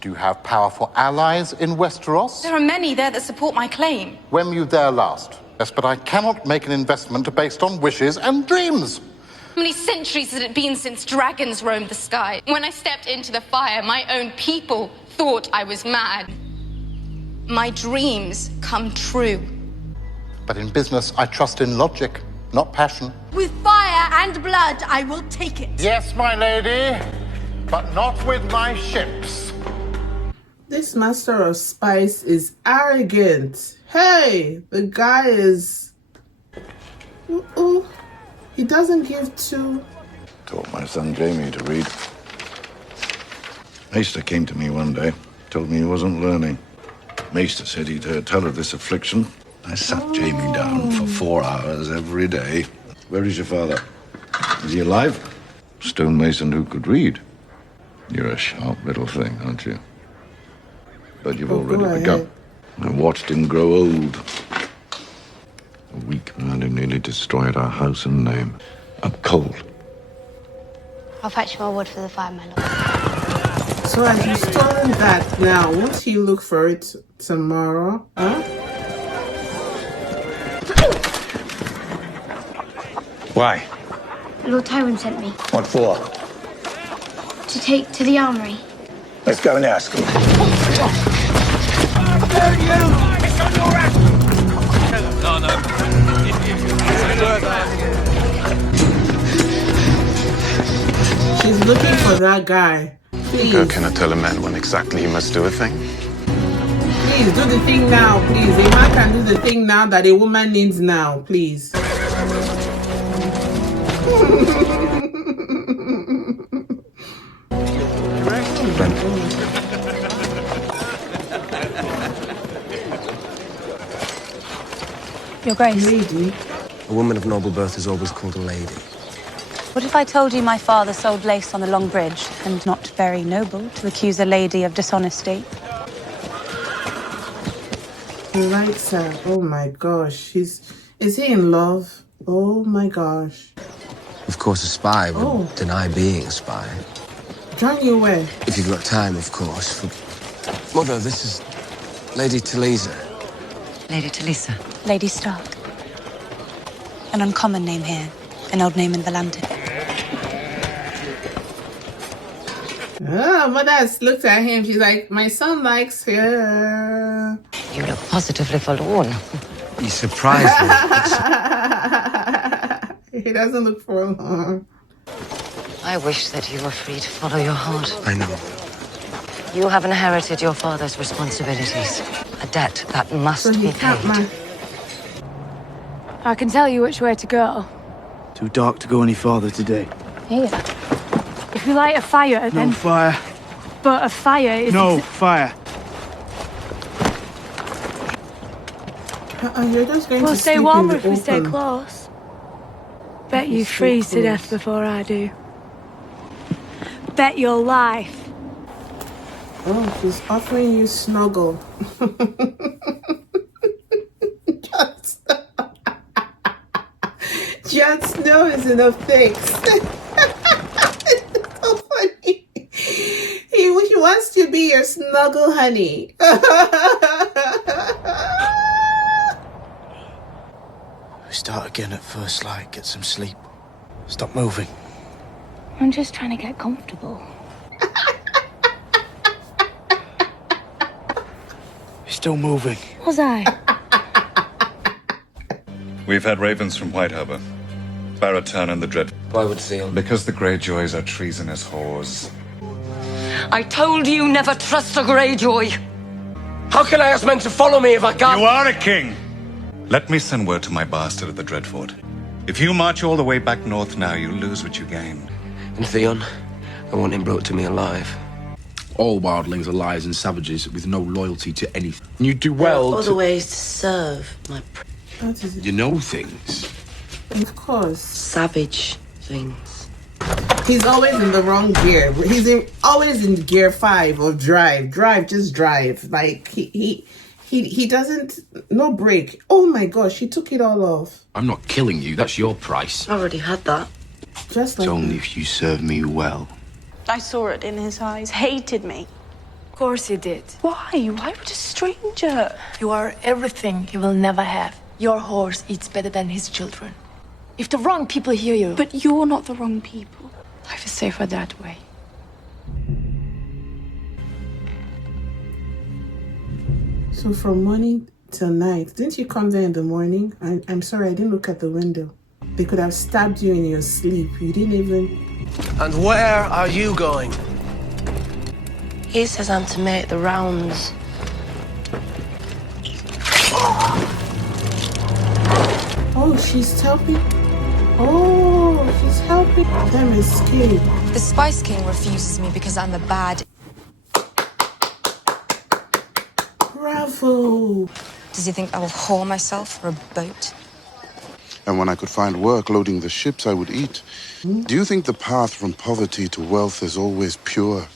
Do you have powerful allies in Westeros? There are many there that support my claim. When were you there last? Yes, but I cannot make an investment based on wishes and dreams. How many centuries has it been since dragons roamed the sky? When I stepped into the fire, my own people thought I was mad. My dreams come true. But in business, I trust in logic, not passion. With fire and blood, I will take it. Yes, my lady, but not with my ships. This Master of Spice is arrogant. Hey, the guy is... He doesn't give two... Taught my son Jamie to read. Maester came to me one day, told me he wasn't learning. Maester said he'd heard tell of this affliction. I sat Jamie down for 4 hours every day. Where is your father? Is he alive? Stonemason who could read. You're a sharp little thing, aren't you? But you've Oh, already go begun. ahead. I watched him grow old. A weak man who nearly destroyed our house and name. I'm cold. I'll fetch more wood for the fire, my lord. So as you stolen that now, won't he look for it tomorrow? Huh? Why? Lord Tywin sent me What for? to take to the armory. Let's go and ask him. She's looking for that guy. Please. How can I tell a man when exactly he must do a thing? Please do the thing now, please. A man can do the thing now that a woman needs now, please. Your Grace. Lady. A woman of noble birth is always called a lady. What if I told you my father sold lace on the Long Bridge, and not very noble to accuse a lady of dishonesty? He likes her. Oh my gosh. Is he in love? Oh my gosh. Of course, a spy would deny being a spy. Join you where? If you've got time, of course. Mother, this is Lady Talisa. Lady Talisa. Lady Stark. An uncommon name here. An old name in Valantic. Oh, mother looked at him. She's like, my son likes her. You look positively forlorn. You surprised me. He doesn't look forlorn. I wish that you were free to follow your heart. I know. You have inherited your father's responsibilities. A debt that must be paid. I can tell you which way to go. Too dark to go any farther today. Here. If we light a fire, then... No fire. But a fire is... No fire. You're just going we'll to stay sleep warmer in if the we stay open. close. Bet you stay freeze to close. death before I do. Bet your life. Oh, she's offering you snuggle. Jon Snow is in a fix. It's so funny. He wants to be your snuggle honey. We start again at first light, get some sleep. Stop moving. I'm just trying to get comfortable. You're still moving. Was I? We've had ravens from White Harbor. Barrowtown and the Dread. Why would Theon? Because the Greyjoys are treasonous whores. I told you never trust a Greyjoy. How can I ask men to follow me if I can't? You are a king! Let me send word to my bastard at the Dreadfort. If you march all the way back north now, you lose what you gain. And Theon, I want him brought to me alive. All wildlings are liars and savages with no loyalty to anything. You do well There are other ways to serve my You know things. Of course. savage things. He's always in the wrong gear. He's always in gear 5 or drive. Just drive. Like he doesn't, no break. Oh my gosh, he took it all off. I'm not killing you. That's your price. I already had that. Just like It's only if you serve me well. I saw it in his eyes. Hated me. Of course he did. Why? Why would a stranger? You are everything he will never have. Your horse eats better than his children. If the wrong people hear you... But you're not the wrong people. Life is safer that way. So from morning till night. Didn't you come there in the morning? I'm sorry, I didn't look at the window. They could have stabbed you in your sleep. You didn't even... And where are you going? He says I'm to make the rounds. Oh, she's helping. Oh, she's helping them escape. The Spice King refuses me because I'm a bad... Bravo. Does he think I will whore myself for a boat? And when I could find work loading the ships, I would eat. Do you think the path from poverty to wealth is always pure?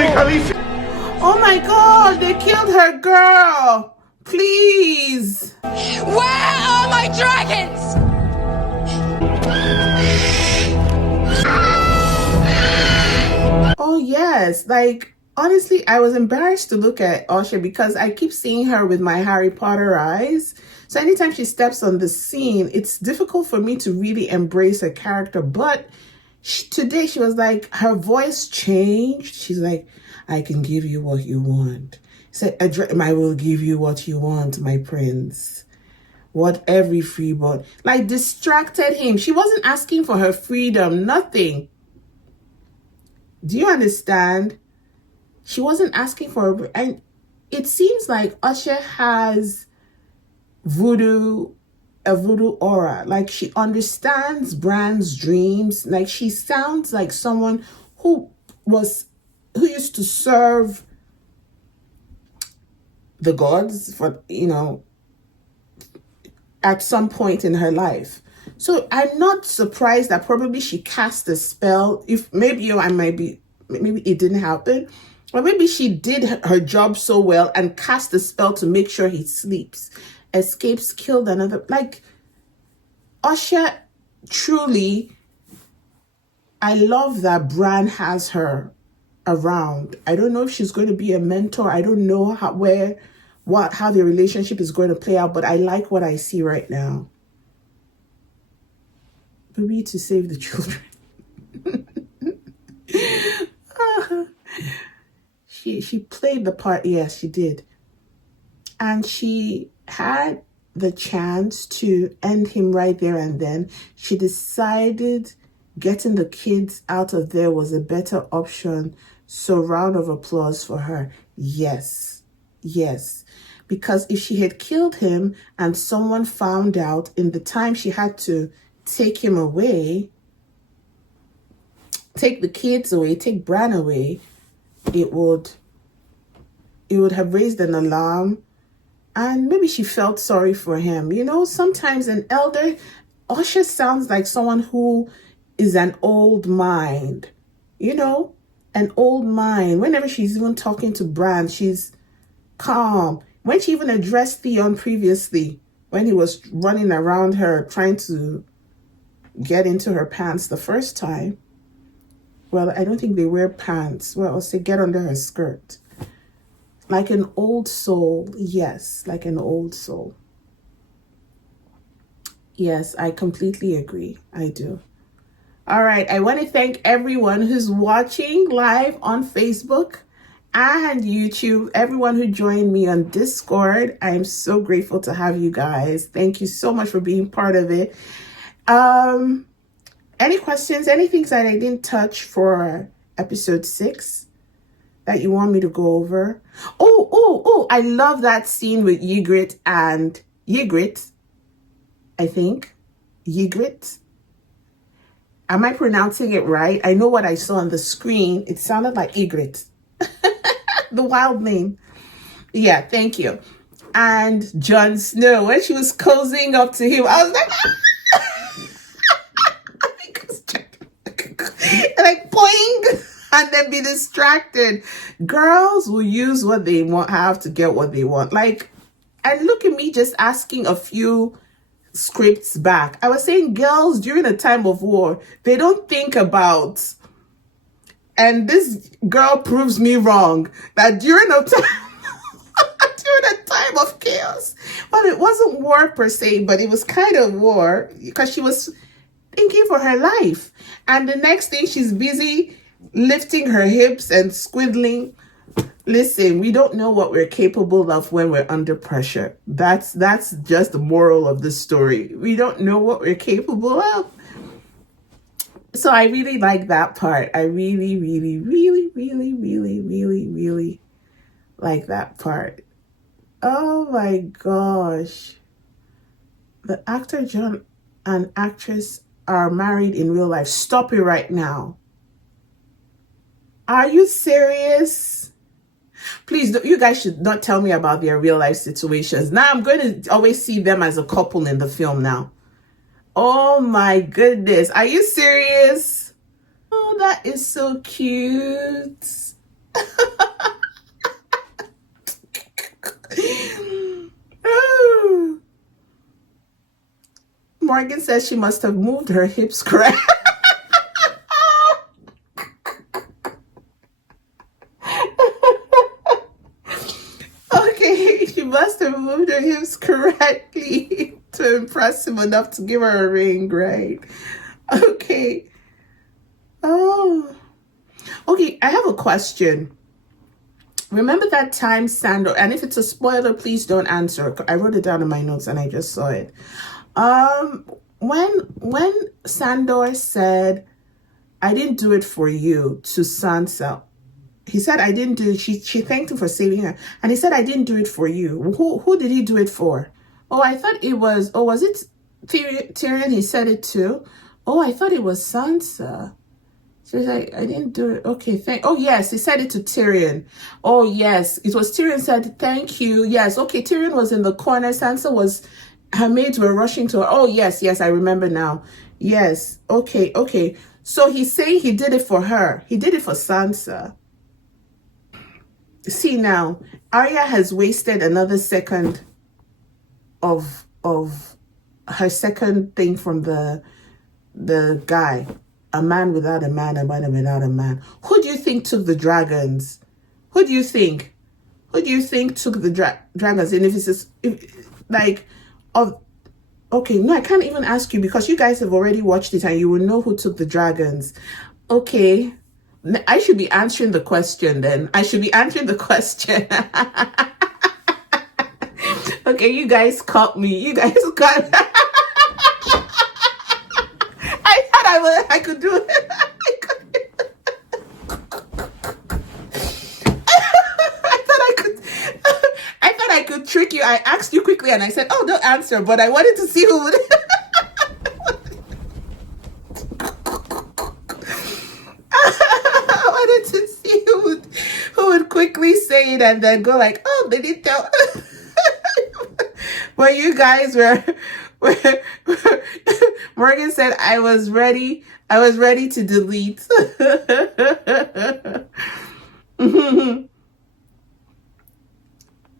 Oh my god, they killed her girl. Please. Where are my dragons? Oh yes, like honestly, I was embarrassed to look at Usher because I keep seeing her with my Harry Potter eyes. So anytime she steps on the scene, it's difficult for me to really embrace her character. But today she was like, her voice changed. She's like, I can give you what you want. Said, I will give you what you want, my prince. What every freeborn, like distracted him. She wasn't asking for her freedom, nothing. Do you understand? She wasn't asking for her, and it seems like Usher has a voodoo aura. Like she understands Bran's dreams. Like she sounds like someone who used to serve the gods for, at some point in her life. So I'm not surprised that probably she cast a spell. If maybe maybe it didn't happen, or maybe she did her job so well and cast a spell to make sure he sleeps, escapes, killed another. Like Usher, truly, I love that Bran has her around. I don't know if she's going to be a mentor. I don't know how the relationship is going to play out, but I like what I see right now. Maybe to save the children. She played the part. Yes, she did. And she had the chance to end him right there and then. She decided getting the kids out of there was a better option. So round of applause for her. Yes. Yes. Because if she had killed him and someone found out in the time she had to take him away, take the kids away, take Bran away, it would have raised an alarm, and maybe she felt sorry for him. Sometimes an elder, Usher sounds like someone who is an old mind, an old mind. Whenever she's even talking to Bran, she's calm. When she even addressed Theon previously, when he was running around her trying to get into her pants the first time. Well, I don't think they wear pants. Well, I'll say get under her skirt. Like an old soul. Yes, like an old soul. Yes, I completely agree. I do. All right. I want to thank everyone who's watching live on Facebook and YouTube, everyone who joined me on Discord. I am so grateful to have you guys. Thank you so much for being part of it. Any questions, any things that I didn't touch for episode 6 that you want me to go over? Oh, I love that scene with Ygritte and Ygritte, I think. Ygritte. Am I pronouncing it right? I know what I saw on the screen. It sounded like Ygritte. The wild name. Yeah, thank you. And Jon Snow, when she was cozying up to him, I was like, like boing, and then be distracted. Girls will use what they want, have to get what they want. Like, and look at me just asking a few scripts back. I was saying girls during a time of war, they don't think about, and this girl proves me wrong, that during a time of chaos, but it wasn't war per se, but it was kind of war because she was thinking for her life. And the next thing, she's busy lifting her hips and squiddling. Listen, we don't know what we're capable of when we're under pressure. That's just the moral of the story. We don't know what we're capable of. So I really like that part. I really, really, really, really, really, really, really like that part. Oh my gosh. The actor John and actress are married in real life. Stop it right now. Are you serious? Please, you guys should not tell me about their real life situations. Now I'm going to always see them as a couple in the film now. Oh my goodness. Are you serious? Oh, that is so cute. Morgan says she must have moved her hips correct. Okay, she must have moved her hips correctly to impress him enough to give her a ring, right? Okay. Oh. Okay, I have a question. Remember that time Sandor, and if it's a spoiler, please don't answer. I wrote it down in my notes and I just saw it. When Sandor said, "I didn't do it for you" to Sansa, he said, "I didn't do it." She thanked him for saving her, and he said, "I didn't do it for you." Who did he do it for? Oh, I thought it was. Oh, was it Tyrion? He said it to. Oh, I thought it was Sansa. She was like, "I didn't do it." Okay, oh yes, he said it to Tyrion. Oh yes, it was Tyrion said, "Thank you." Yes, okay, Tyrion was in the corner. Sansa was, her maids were rushing to her. Oh yes, I remember now. Yes, okay. So he's saying he did it for her. He did it for Sansa. See now, Arya has wasted another second of her second thing from the guy. A man without a man, a man without a man. Who do you think took the dragons? Who do you think took the dragons? And if it's just, okay, no, I can't even ask you because you guys have already watched it and you will know who took the dragons. Okay, I should be answering the question then. I should be answering the question. Okay, you guys caught me. You guys caught me. I could do it. I thought I could trick you. I asked you quickly and I said, "Oh, don't answer," but I wanted to see who would. I wanted to see who would quickly say it and then go like, "Oh, they didn't tell." But you guys were Morgan said, I was ready to delete.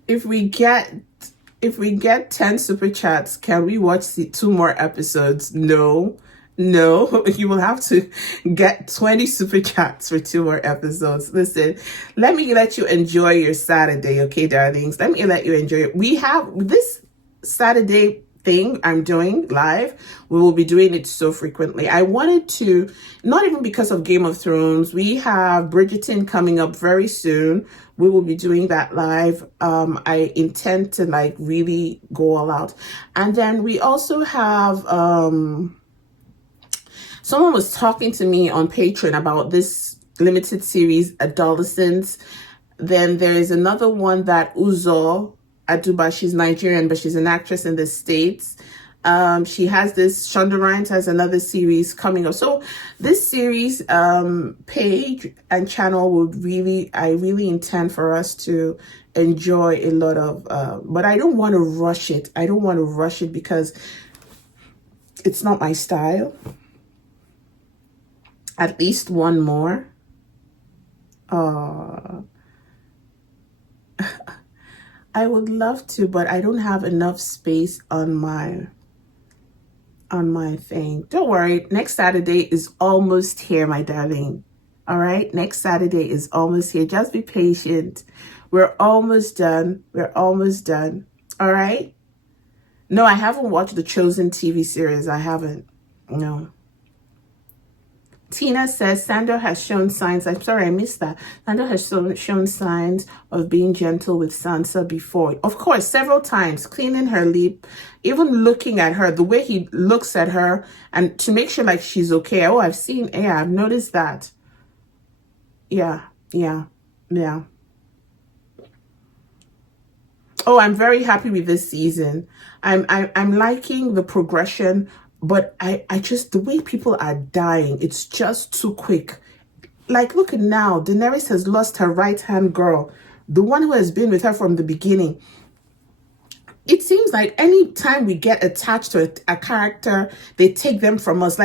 If we get 10 super chats, can we watch the 2 more episodes? No, you will have to get 20 super chats for 2 more episodes. Listen, let me let you enjoy your Saturday, okay, darlings? Let me let you enjoy it. We have this Saturday thing I'm doing live. We will be doing it so frequently. I wanted to, not even because of Game of Thrones. We have Bridgerton coming up very soon. We will be doing that live. I intend to really go all out. And then we also have someone was talking to me on Patreon about this limited series, Adolescents. Then there is another one that Uzo Aduba, she's Nigerian, but she's an actress in the States. She has this, Shonda Rhimes has another series coming up. So this series page and channel would I really intend for us to enjoy a lot of, but I don't want to rush it. I don't want to rush it because it's not my style. At least one more. I would love to, but I don't have enough space on my thing. Don't worry. Next Saturday is almost here, my darling. All right. Next Saturday is almost here. Just be patient. We're almost done. All right. No, I haven't watched the Chosen TV series. I haven't. No. Tina says Sandor has shown signs. I'm sorry, I missed that. Sandor has shown signs of being gentle with Sansa before. Of course, several times, cleaning her lip, even looking at her, the way he looks at her, and to make sure she's okay. Oh, I've noticed that. Yeah. Oh, I'm very happy with this season. I'm liking the progression. But I just, the way people are dying, it's just too quick. Look at now, Daenerys has lost her right-hand girl, the one who has been with her from the beginning. It seems like any time we get attached to a character, they take them from us.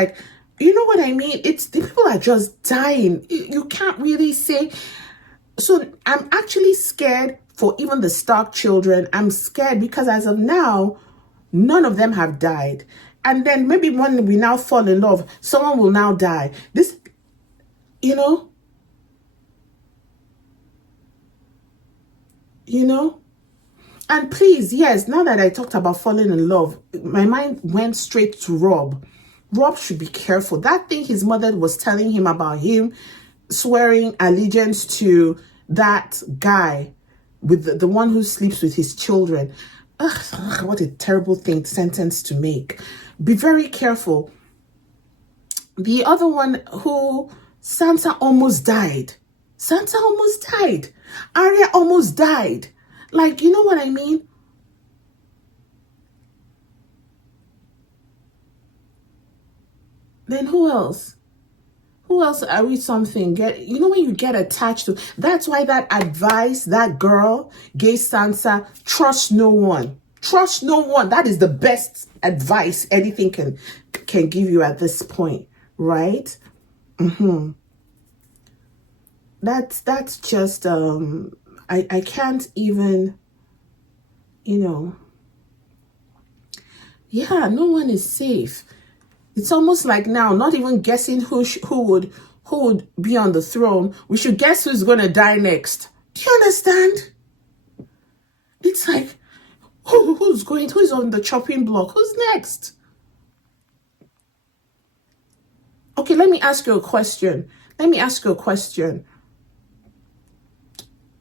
You know what I mean? The people are just dying. You can't really say, So I'm actually scared for even the Stark children. I'm scared because as of now, none of them have died. And then maybe when we now fall in love, someone will now die. This, you know, And please, yes, now that I talked about falling in love, my mind went straight to Robb. Robb should be careful. That thing his mother was telling him about him swearing allegiance to that guy with the one who sleeps with his children. Ugh, what a terrible sentence to make. Be very careful. The other one who Sansa almost died. Sansa almost died. Arya almost died. Like, you know what I mean? Then who else? Who else are we something? You know when you get attached to, that's why that advice that girl gave Sansa, trust no one. Trust no one. That is the best advice anything can give you at this point, right? That's just I can't even, yeah, no one is safe. It's almost like now, not even guessing who would be on the throne. We should guess who's going to die next. Do you understand? It's like, who's on the chopping block? Who's next? Okay, let me ask you a question.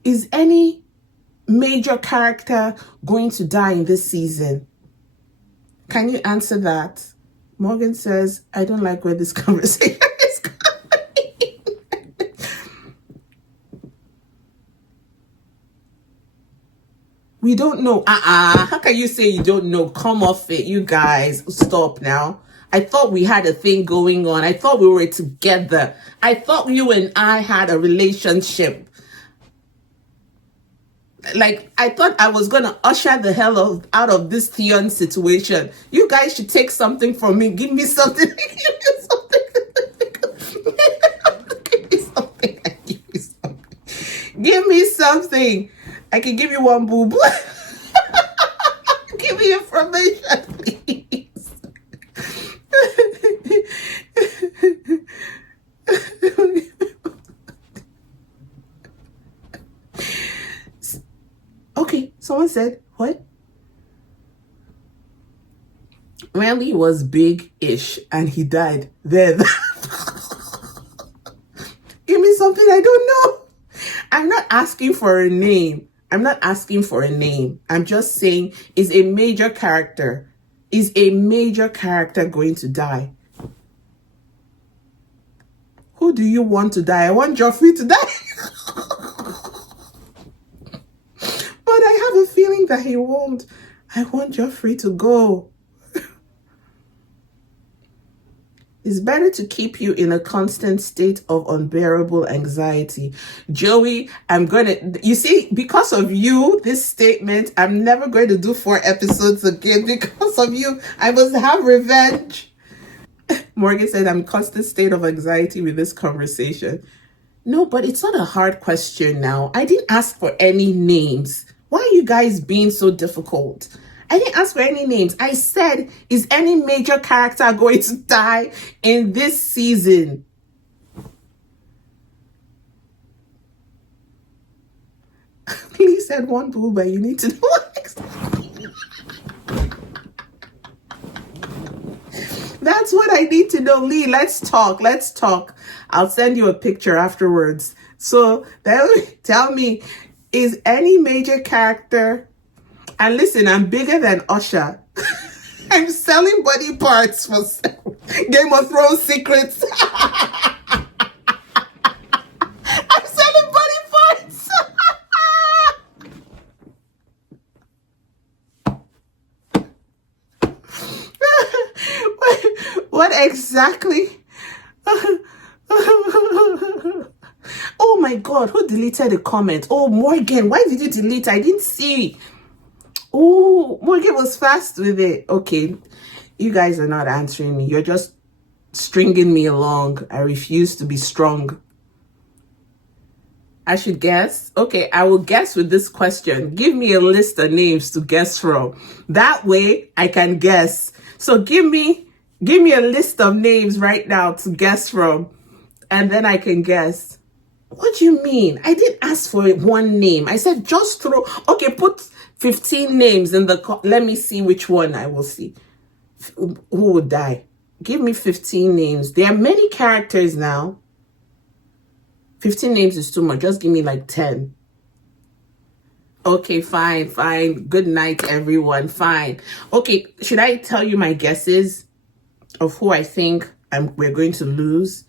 Is any major character going to die in this season? Can you answer that? Morgan says, I don't like where this conversation is going. We don't know. How can you say you don't know? Come off it, you guys. Stop now. I thought we had a thing going on. I thought we were together. I thought you and I had a relationship. Like, I thought I was going to usher the hell out of this Theon situation. You guys should take something from me. Give me something. Give me something. Give me something. I can give you one boob. Give me information, please. Okay, someone said, what? Randy was big-ish and he died. There. Give me something I don't know. I'm not asking for a name. I'm just saying, is a major character going to die? Who do you want to die? I want Joffrey to die. But I have a feeling that he won't. I want Joffrey to go. It's better to keep you in a constant state of unbearable anxiety. Joey, you see, because of you, this statement, I'm never going to do 4 episodes again. Because of you, I must have revenge. Morgan said, I'm in constant state of anxiety with this conversation. No, but it's not a hard question now. I didn't ask for any names. Why are you guys being so difficult? I didn't ask for any names. I said, is any major character going to die in this season? Please said one boob, but you need to know exactly. That's what I need to know. Lee, let's talk. I'll send you a picture afterwards. So tell me, is any major character... And listen, I'm bigger than Usher. I'm selling body parts for Game of Thrones secrets. I'm selling body parts. What exactly? Oh my God, who deleted the comment? Oh, Morgan, why did you delete? I didn't see. Oh, Morgan was fast with it. Okay, you guys are not answering me. You're just stringing me along. I refuse to be strong. I should guess. Okay, I will guess with this question. Give me a list of names to guess from. That way I can guess. So give me a list of names right now to guess from, and then I can guess. What do you mean? I didn't ask for one name. I said just throw. Okay, put 15 names in the. Let me see which one I will see. Who would die? Give me 15 names. There are many characters now. 15 names is too much. Just give me like 10. Okay, fine. Good night, everyone. Fine. Okay, should I tell you my guesses of who I think we're going to lose?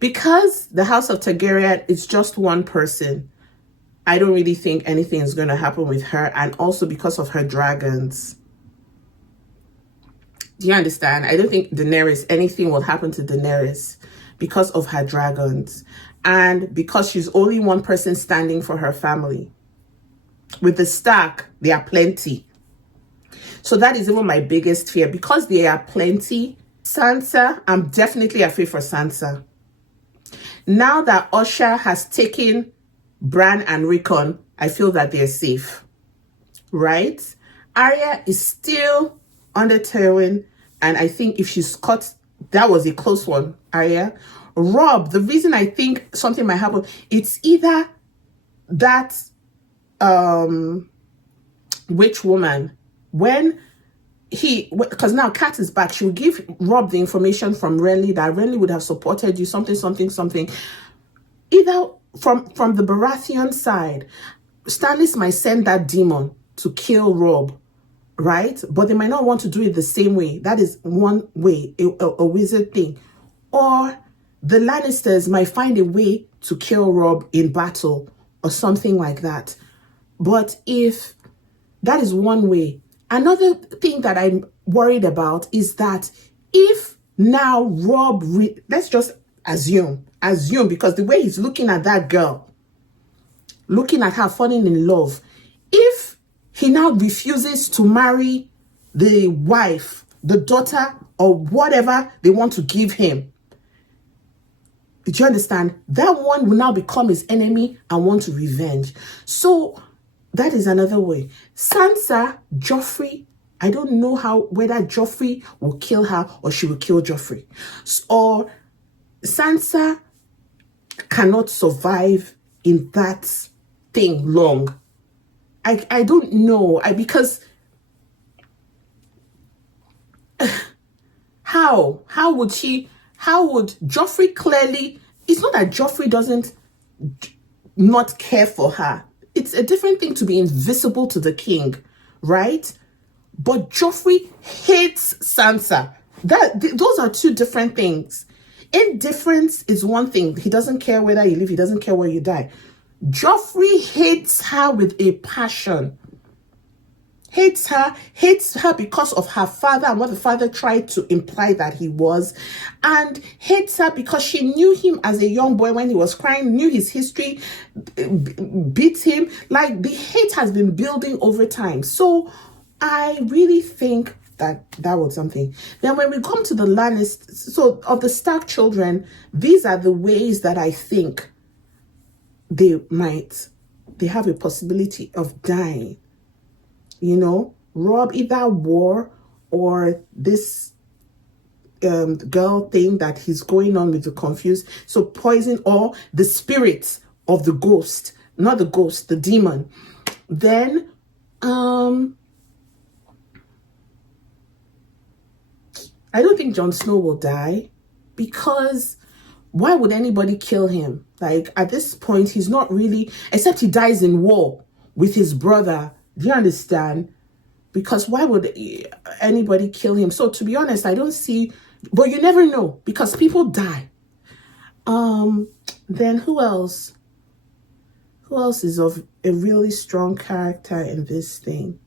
Because the House of Targaryen is just one person, I don't really think anything is going to happen with her, and also because of her dragons. Do you understand? I don't think anything will happen to Daenerys because of her dragons, and because she's only one person standing for her family. With the Stark, there are plenty. So that is even my biggest fear. Because there are plenty, Sansa, I'm definitely afraid for Sansa. Now that Usher has taken Bran and Rickon, I feel that they're safe. Right? Arya is still under Tywin, and I think if she's caught, that was a close one, Arya. Robb, the reason I think something might happen, it's either that witch woman, because now Kat is back, she will give Robb the information from Renly that Renly would have supported you, something. Either from the Baratheon side, Stannis might send that demon to kill Robb, right? But they might not want to do it the same way. That is one way, a wizard thing. Or the Lannisters might find a way to kill Robb in battle or something like that. But if that is one way, another thing that I'm worried about is that if now Robb, let's just assume, because the way he's looking at that girl, looking at her falling in love, if he now refuses to marry the wife, the daughter, or whatever they want to give him, do you understand? That one will now become his enemy and want to revenge. So that is another way. Sansa, Joffrey, I don't know whether Joffrey will kill her or she will kill Joffrey. Or Sansa cannot survive in that thing long. I don't know. Because how would Joffrey clearly, it's not that Joffrey doesn't not care for her. It's a different thing to be invisible to the king, right? But Joffrey hates Sansa. Those are two different things. Indifference is one thing. He doesn't care whether you live. He doesn't care where you die. Joffrey hates her with a passion. Hates her because of her father and what the father tried to imply that he was, and hates her because she knew him as a young boy when he was crying, knew his history, beat him. Like, the hate has been building over time. So I really think that was something. Then when we come to the Lannisters, so of the Stark children, these are the ways that I think they have a possibility of dying. You know, Robb, either war or this girl thing that he's going on with the confused. So poison, or the spirit of the ghost, not the ghost, the demon. Then, I don't think Jon Snow will die, because why would anybody kill him? Like, at this point, he's not really, except he dies in war with his brother. Do you understand? Because why would anybody kill him? So to be honest, I don't see, but you never know, because people die. Then who else? Who else is of a really strong character in this thing?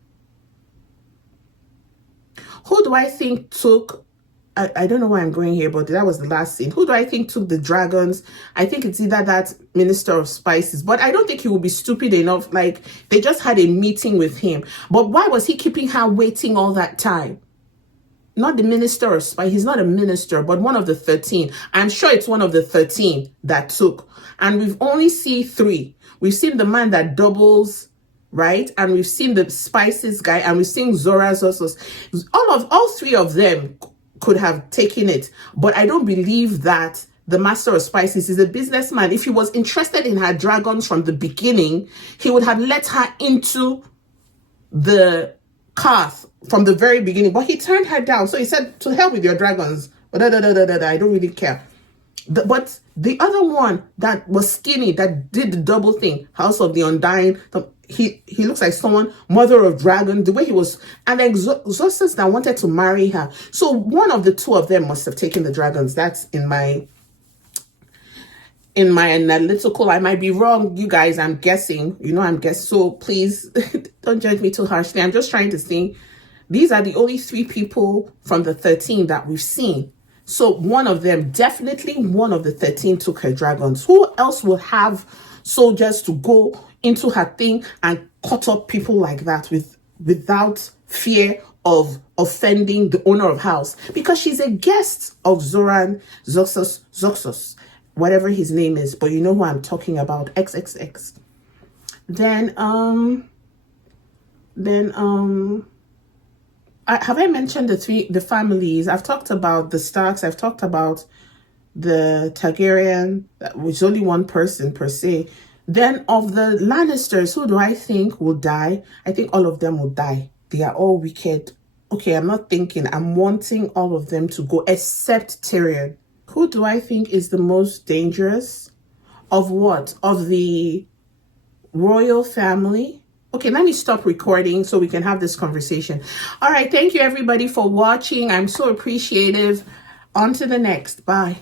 Who do I think took, I don't know why I'm going here, but that was the last scene. Who do I think took the dragons? I think it's either that Minister of Spices, but I don't think he will be stupid enough. Like, they just had a meeting with him. But why was he keeping her waiting all that time? not the minister of spice. He's not a minister, but one of the 13. I'm sure it's one of the 13 that took. And we've only seen 3. We've seen the man that doubles, right? And we've seen the spices guy, and we've seen Zora's also. All 3 of them could have taken it, but I don't believe that the master of spices is a businessman. If he was interested in her dragons from the beginning, he would have let her into the Karth from the very beginning, but he turned her down. So he said, to hell with your dragons. I don't really care. But the other one that was skinny, that did the double thing, House of the Undying, he looks like someone, mother of dragon, the way he was, and then Xerxes that wanted to marry her. So one of the 2 of them must have taken the dragons. That's in my analytical. I might be wrong, you guys. I'm guessing. I'm guessing. So please don't judge me too harshly. I'm just trying to see. These are the only 3 people from the 13 that we've seen. So one of them, definitely one of the 13 took her dragons. Who else will have soldiers to go into her thing and cut up people like that without fear of offending the owner of house? Because she's a guest of Xerxes, whatever his name is, but you know who I'm talking about, XXX. Then have I mentioned the families? I've talked about the Starks. I've talked about the Targaryen, which is only one person per se. Then of the Lannisters, who do I think will die? I think all of them will die. They are all wicked. Okay, I'm not thinking. I'm wanting all of them to go, except Tyrion. Who do I think is the most dangerous? Of what? Of the royal family? Okay, let me stop recording so we can have this conversation. All right, thank you everybody for watching. I'm so appreciative. On to the next. Bye.